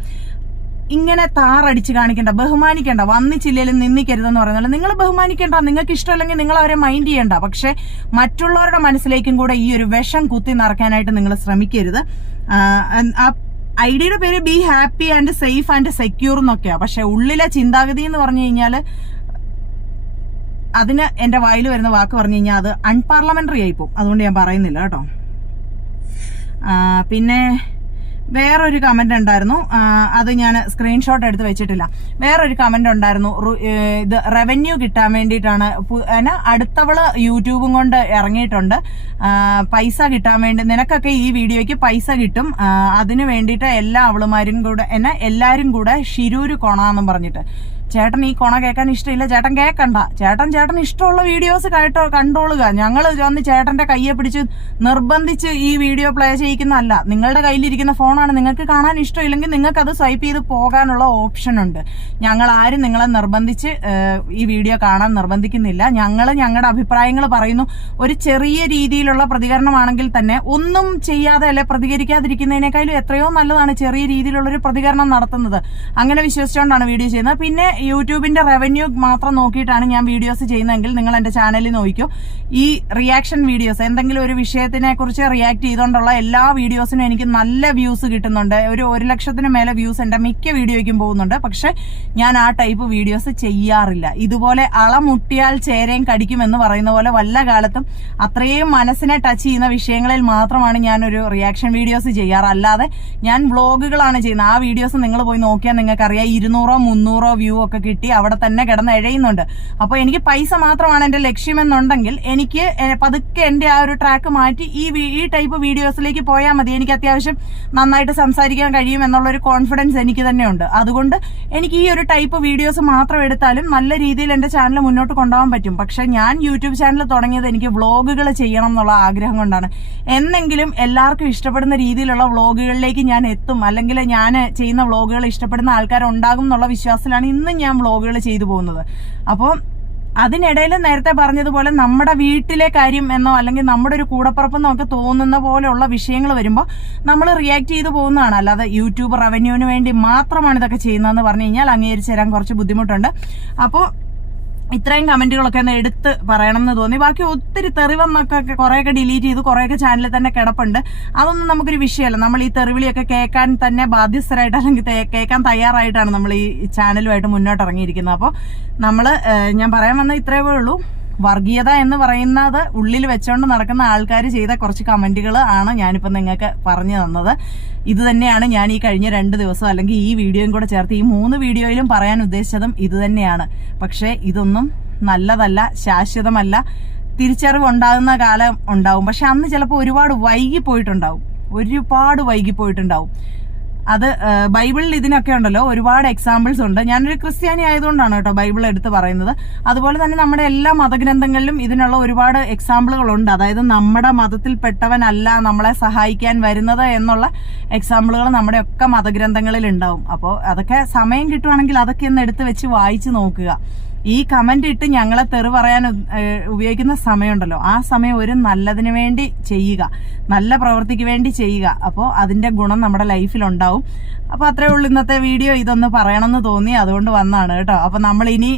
ഇങ്ങനെ താറടിച്ച് കാണിക്കണ്ട ബഹുമാനിക്കേണ്ട വന്നിച്ചില്ലേലും നിന്നിക്കരുതെന്ന് പറയുന്നത് നിങ്ങൾ ബഹുമാനിക്കേണ്ട നിങ്ങൾക്ക് ഇഷ്ടമല്ലെങ്കിൽ നിങ്ങൾ അവരെ മൈൻഡ് ചെയ്യണ്ട. പക്ഷെ മറ്റുള്ളവരുടെ മനസ്സിലേക്കും കൂടെ ഈ ഒരു വിഷം കുത്തി നിറയ്ക്കാനായിട്ട് നിങ്ങൾ ശ്രമിക്കരുത്. ആ, ഐഡിയയുടെ പേര് be happy and safe and secure എന്നൊക്കെയാ. പക്ഷെ ഉള്ളിലെ ചിന്താഗതി എന്ന് പറഞ്ഞു കഴിഞ്ഞാൽ അതിന് എന്റെ വായിൽ വരുന്ന വാക്ക് പറഞ്ഞു കഴിഞ്ഞാൽ അത് അൺപാർലമെന്ററി ആയിപ്പോവും അതുകൊണ്ട് ഞാൻ പറയുന്നില്ല കേട്ടോ. പിന്നെ വേറൊരു കമന്റ് ഉണ്ടായിരുന്നു. അത് ഞാൻ സ്ക്രീൻഷോട്ട് എടുത്ത് വെച്ചിട്ടില്ല. വേറൊരു കമന്റ് ഉണ്ടായിരുന്നു. ഇത് റവന്യൂ കിട്ടാൻ വേണ്ടിയിട്ടാണ് അടുത്തവൾ യൂട്യൂബും കൊണ്ട് ഇറങ്ങിയിട്ടുണ്ട്. പൈസ കിട്ടാൻ വേണ്ടി നിനക്കൊക്കെ ഈ വീഡിയോയ്ക്ക് പൈസ കിട്ടും. അതിന് വേണ്ടിയിട്ട് എല്ലാ അവളുമാരും കൂടെ എന്നെ എല്ലാവരും കൂടെ ഷിരൂര് കൊണാന്നും പറഞ്ഞിട്ട്. ചേട്ടൻ ഈ കൊണ കേൾക്കാൻ ഇഷ്ടമില്ല. ചേട്ടൻ കേൾക്കണ്ട ചേട്ടൻ ചേട്ടൻ ഇഷ്ടമുള്ള വീഡിയോസ് കേട്ടോ കണ്ടോളുക. ഞങ്ങൾ വന്ന് ചേട്ടന്റെ കയ്യെ പിടിച്ച് നിർബന്ധിച്ച് ഈ വീഡിയോ പ്ലേ ചെയ്യിക്കുന്നതല്ല. നിങ്ങളുടെ കയ്യിലിരിക്കുന്ന ഫോണാണ് നിങ്ങൾക്ക് കാണാൻ ഇഷ്ടമില്ലെങ്കിൽ നിങ്ങൾക്ക് അത് സ്വൈപ്പ് ചെയ്ത് പോകാനുള്ള ഓപ്ഷൻ ഉണ്ട്. ഞങ്ങൾ ആരും നിങ്ങളെ നിർബന്ധിച്ച് ഈ വീഡിയോ കാണാൻ നിർബന്ധിക്കുന്നില്ല. ഞങ്ങൾ ഞങ്ങളുടെ അഭിപ്രായങ്ങൾ പറയുന്നു. ഒരു ചെറിയ രീതിയിലുള്ള പ്രതികരണമാണെങ്കിൽ തന്നെ ഒന്നും ചെയ്യാതെ അല്ലെ പ്രതികരിക്കാതിരിക്കുന്നതിനേക്കാളും എത്രയോ നല്ലതാണ് ചെറിയ രീതിയിലുള്ള ഒരു പ്രതികരണം നടത്തുന്നത്. അങ്ങനെ വിശ്വസിച്ചുകൊണ്ടാണ് വീഡിയോ ചെയ്യുന്നത്. പിന്നെ യൂട്യൂബിന്റെ റവന്യൂ മാത്രം നോക്കിയിട്ടാണ് ഞാൻ വീഡിയോസ് ചെയ്യുന്നതെങ്കിൽ നിങ്ങൾ എന്റെ ചാനലിൽ നോക്കിക്കോ. ഈ റിയാക്ഷൻ വീഡിയോസ് എന്തെങ്കിലും ഒരു വിഷയത്തിനെ കുറിച്ച് റിയാക്ട് ചെയ്തുകൊണ്ടുള്ള എല്ലാ വീഡിയോസിനും എനിക്ക് നല്ല വ്യൂസ് കിട്ടുന്നുണ്ട്. ഒരു ഒരു ലക്ഷത്തിന് മേലെ വ്യൂസ് എന്റെ മിക്ക വീഡിയോയ്ക്കും പോകുന്നുണ്ട്. പക്ഷെ ഞാൻ ആ ടൈപ്പ് വീഡിയോസ് ചെയ്യാറില്ല. ഇതുപോലെ അളമുട്ടിയാൽ ചേരയും കടിക്കുമെന്ന് പറയുന്ന പോലെ വല്ല കാലത്തും അത്രയും മനസ്സിനെ ടച്ച് ചെയ്യുന്ന വിഷയങ്ങളിൽ മാത്രമാണ് ഞാൻ ഒരു റിയാക്ഷൻ വീഡിയോസ് ചെയ്യാറ്. അല്ലാതെ ഞാൻ വ്ളോഗുകളാണ് ചെയ്യുന്നത്. ആ വീഡിയോസ് നിങ്ങൾ പോയി നോക്കിയാൽ നിങ്ങൾക്കറിയാം ഇരുന്നൂറോ മുന്നൂറോ വ്യൂ കിട്ടി അവിടെ തന്നെ കിടന്ന് എഴയുന്നുണ്ട്. അപ്പോൾ എനിക്ക് പൈസ മാത്രമാണ് എന്റെ ലക്ഷ്യമെന്നുണ്ടെങ്കിൽ എനിക്ക് പതുക്കെ എന്റെ ആ ഒരു ട്രാക്ക് മാറ്റി ഈ ഈ ടൈപ്പ് വീഡിയോസിലേക്ക് പോയാൽ മതി. എനിക്ക് അത്യാവശ്യം നന്നായിട്ട് സംസാരിക്കാൻ കഴിയും എന്നുള്ള ഒരു കോൺഫിഡൻസ് എനിക്ക് തന്നെ ഉണ്ട്. അതുകൊണ്ട് എനിക്ക് ഈ ഒരു ടൈപ്പ് വീഡിയോസ് മാത്രം എടുത്താലും നല്ല രീതിയിൽ എന്റെ ചാനൽ മുന്നോട്ട് കൊണ്ടുപോകാൻ പറ്റും. പക്ഷെ ഞാൻ യൂട്യൂബ് ചാനൽ തുടങ്ങിയത് എനിക്ക് വ്ളോഗുകൾ ചെയ്യണം എന്നുള്ള ആഗ്രഹം കൊണ്ടാണ്. എന്നെങ്കിലും എല്ലാവർക്കും ഇഷ്ടപ്പെടുന്ന രീതിയിലുള്ള വ്ളോഗുകളിലേക്ക് ഞാൻ എത്തും. അല്ലെങ്കിൽ ഞാൻ ചെയ്യുന്ന വ്ളോഗുകൾ ഇഷ്ടപ്പെടുന്ന ആൾക്കാരുണ്ടാകും എന്നുള്ള വിശ്വാസത്തിലാണ് ഇന്നും ഞാൻ വ്ളോഗുകൾ ചെയ്തു പോകുന്നത്. അപ്പോൾ അതിനിടയിൽ നേരത്തെ പറഞ്ഞതുപോലെ നമ്മുടെ വീട്ടിലെ കാര്യം എന്നോ അല്ലെങ്കിൽ നമ്മുടെ ഒരു കൂടപ്പുറപ്പെന്നോ ഒക്കെ തോന്നുന്ന പോലെയുള്ള വിഷയങ്ങൾ വരുമ്പോൾ നമ്മൾ റിയാക്ട് ചെയ്തു പോകുന്നതാണ്. അല്ലാതെ യൂട്യൂബ് റവന്യൂവിന് വേണ്ടി മാത്രമാണ് ഇതൊക്കെ ചെയ്യുന്നതെന്ന് പറഞ്ഞു കഴിഞ്ഞാൽ അംഗീകരിച്ചു തരാൻ കുറച്ച് ബുദ്ധിമുട്ടുണ്ട്. അപ്പോൾ ഇത്രയും കമന്റുകളൊക്കെ ഒന്ന് എടുത്ത് പറയണം എന്ന് തോന്നി. ബാക്കി ഒത്തിരി തെറിവെന്നൊക്കെ കുറെയൊക്കെ ഡിലീറ്റ് ചെയ്ത് കുറെയൊക്കെ ചാനലിൽ തന്നെ കിടപ്പുണ്ട്. അതൊന്നും നമുക്കൊരു വിഷയമല്ല. നമ്മൾ ഈ തെറിവിളിയൊക്കെ കേൾക്കാൻ തന്നെ ബാധ്യസ്ഥരായിട്ട് അല്ലെങ്കിൽ കേൾക്കാൻ തയ്യാറായിട്ടാണ് നമ്മൾ ഈ ചാനലുമായിട്ട് മുന്നോട്ട് ഇറങ്ങിയിരിക്കുന്നത്. അപ്പോൾ നമ്മൾ ഞാൻ പറയാൻ വന്ന ഇത്രയേ ഉള്ളൂ. വർഗീയത എന്ന് പറയുന്നത് ഉള്ളിൽ വെച്ചുകൊണ്ട് നടക്കുന്ന ആൾക്കാർ ചെയ്ത കുറച്ച് കമന്റുകൾ ആണ് ഞാനിപ്പോൾ നിങ്ങൾക്ക് പറഞ്ഞു തന്നത്. ഇത് തന്നെയാണ് ഞാൻ ഈ കഴിഞ്ഞ രണ്ട് ദിവസം അല്ലെങ്കിൽ ഈ വീഡിയോയും കൂടെ ചേർത്ത് ഈ മൂന്ന് വീഡിയോയിലും പറയാൻ ഉദ്ദേശിച്ചതും ഇത് തന്നെയാണ്. പക്ഷേ ഇതൊന്നും നല്ലതല്ല ശാശ്വതമല്ല. തിരിച്ചറിവ് ഉണ്ടാകുന്ന കാലം ഉണ്ടാവും. പക്ഷെ അന്ന് ചിലപ്പോൾ ഒരുപാട് വൈകി പോയിട്ടുണ്ടാവും ഒരുപാട് വൈകി പോയിട്ടുണ്ടാവും അത് ബൈബിളിൽ ഇതിനൊക്കെ ഉണ്ടല്ലോ ഒരുപാട് എക്സാമ്പിൾസ് ഉണ്ട്. ഞാനൊരു ക്രിസ്ത്യാനി ആയതുകൊണ്ടാണ് കേട്ടോ ബൈബിൾ എടുത്ത് പറയുന്നത്. അതുപോലെ തന്നെ നമ്മുടെ എല്ലാ മതഗ്രന്ഥങ്ങളിലും ഇതിനുള്ള ഒരുപാട് എക്സാമ്പിളുകളുണ്ട് അതായത് നമ്മുടെ മതത്തിൽപ്പെട്ടവനല്ല നമ്മളെ സഹായിക്കാൻ വരുന്നത് എന്നുള്ള എക്സാമ്പിളുകൾ നമ്മുടെ ഒക്കെ മതഗ്രന്ഥങ്ങളിൽ ഉണ്ടാവും അപ്പോൾ അതൊക്കെ സമയം കിട്ടുവാണെങ്കിൽ അതൊക്കെ ഒന്ന് എടുത്ത് വെച്ച് വായിച്ചു നോക്കുക. ഈ കമന്റ് ഇട്ട് ഞങ്ങളെ തെറി പറയാൻ ഉപയോഗിക്കുന്ന സമയമുണ്ടല്ലോ. ആ സമയം ഒരു നല്ലതിന് വേണ്ടി ചെയ്യുക. നല്ല പ്രവൃത്തിക്ക് വേണ്ടി ചെയ്യുക. അപ്പോൾ അതിന്റെ ഗുണം നമ്മുടെ ലൈഫിൽ ഉണ്ടാവും. അപ്പൊ അത്രേ ഉള്ളൂ ഇന്നത്തെ വീഡിയോ. ഇതൊന്ന് പറയണമെന്ന് തോന്നി. അതുകൊണ്ട് വന്നാണ് കേട്ടോ. അപ്പൊ നമ്മൾ ഇനി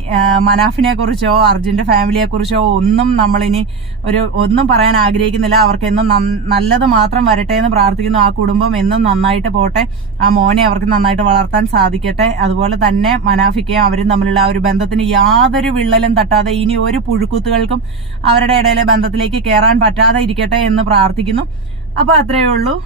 മനാഫിനെ കുറിച്ചോ അർജുന്റെ ഫാമിലിയെ കുറിച്ചോ ഒന്നും നമ്മളിനി ഒരു ഒന്നും പറയാൻ ആഗ്രഹിക്കുന്നില്ല. അവർക്ക് എന്നും നല്ലത് മാത്രം വരട്ടെ എന്ന് പ്രാർത്ഥിക്കുന്നു ആ കുടുംബം. എന്നും നന്നായിട്ട് പോട്ടെ. ആ മോനെ അവർക്ക് നന്നായിട്ട് വളർത്താൻ സാധിക്കട്ടെ. അതുപോലെ തന്നെ മനാഫിക്കയും അവരും തമ്മിലുള്ള ആ ഒരു ബന്ധത്തിന് യാതൊരു വിള്ളലും തട്ടാതെ ഇനി ഒരു പുഴുക്കുത്തുകൾക്കും അവരുടെ ഇടയിലെ ബന്ധത്തിലേക്ക് കയറാൻ പറ്റാതെ ഇരിക്കട്ടെ എന്ന് പ്രാർത്ഥിക്കുന്നു. അപ്പൊ അത്രയേ ഉള്ളൂ.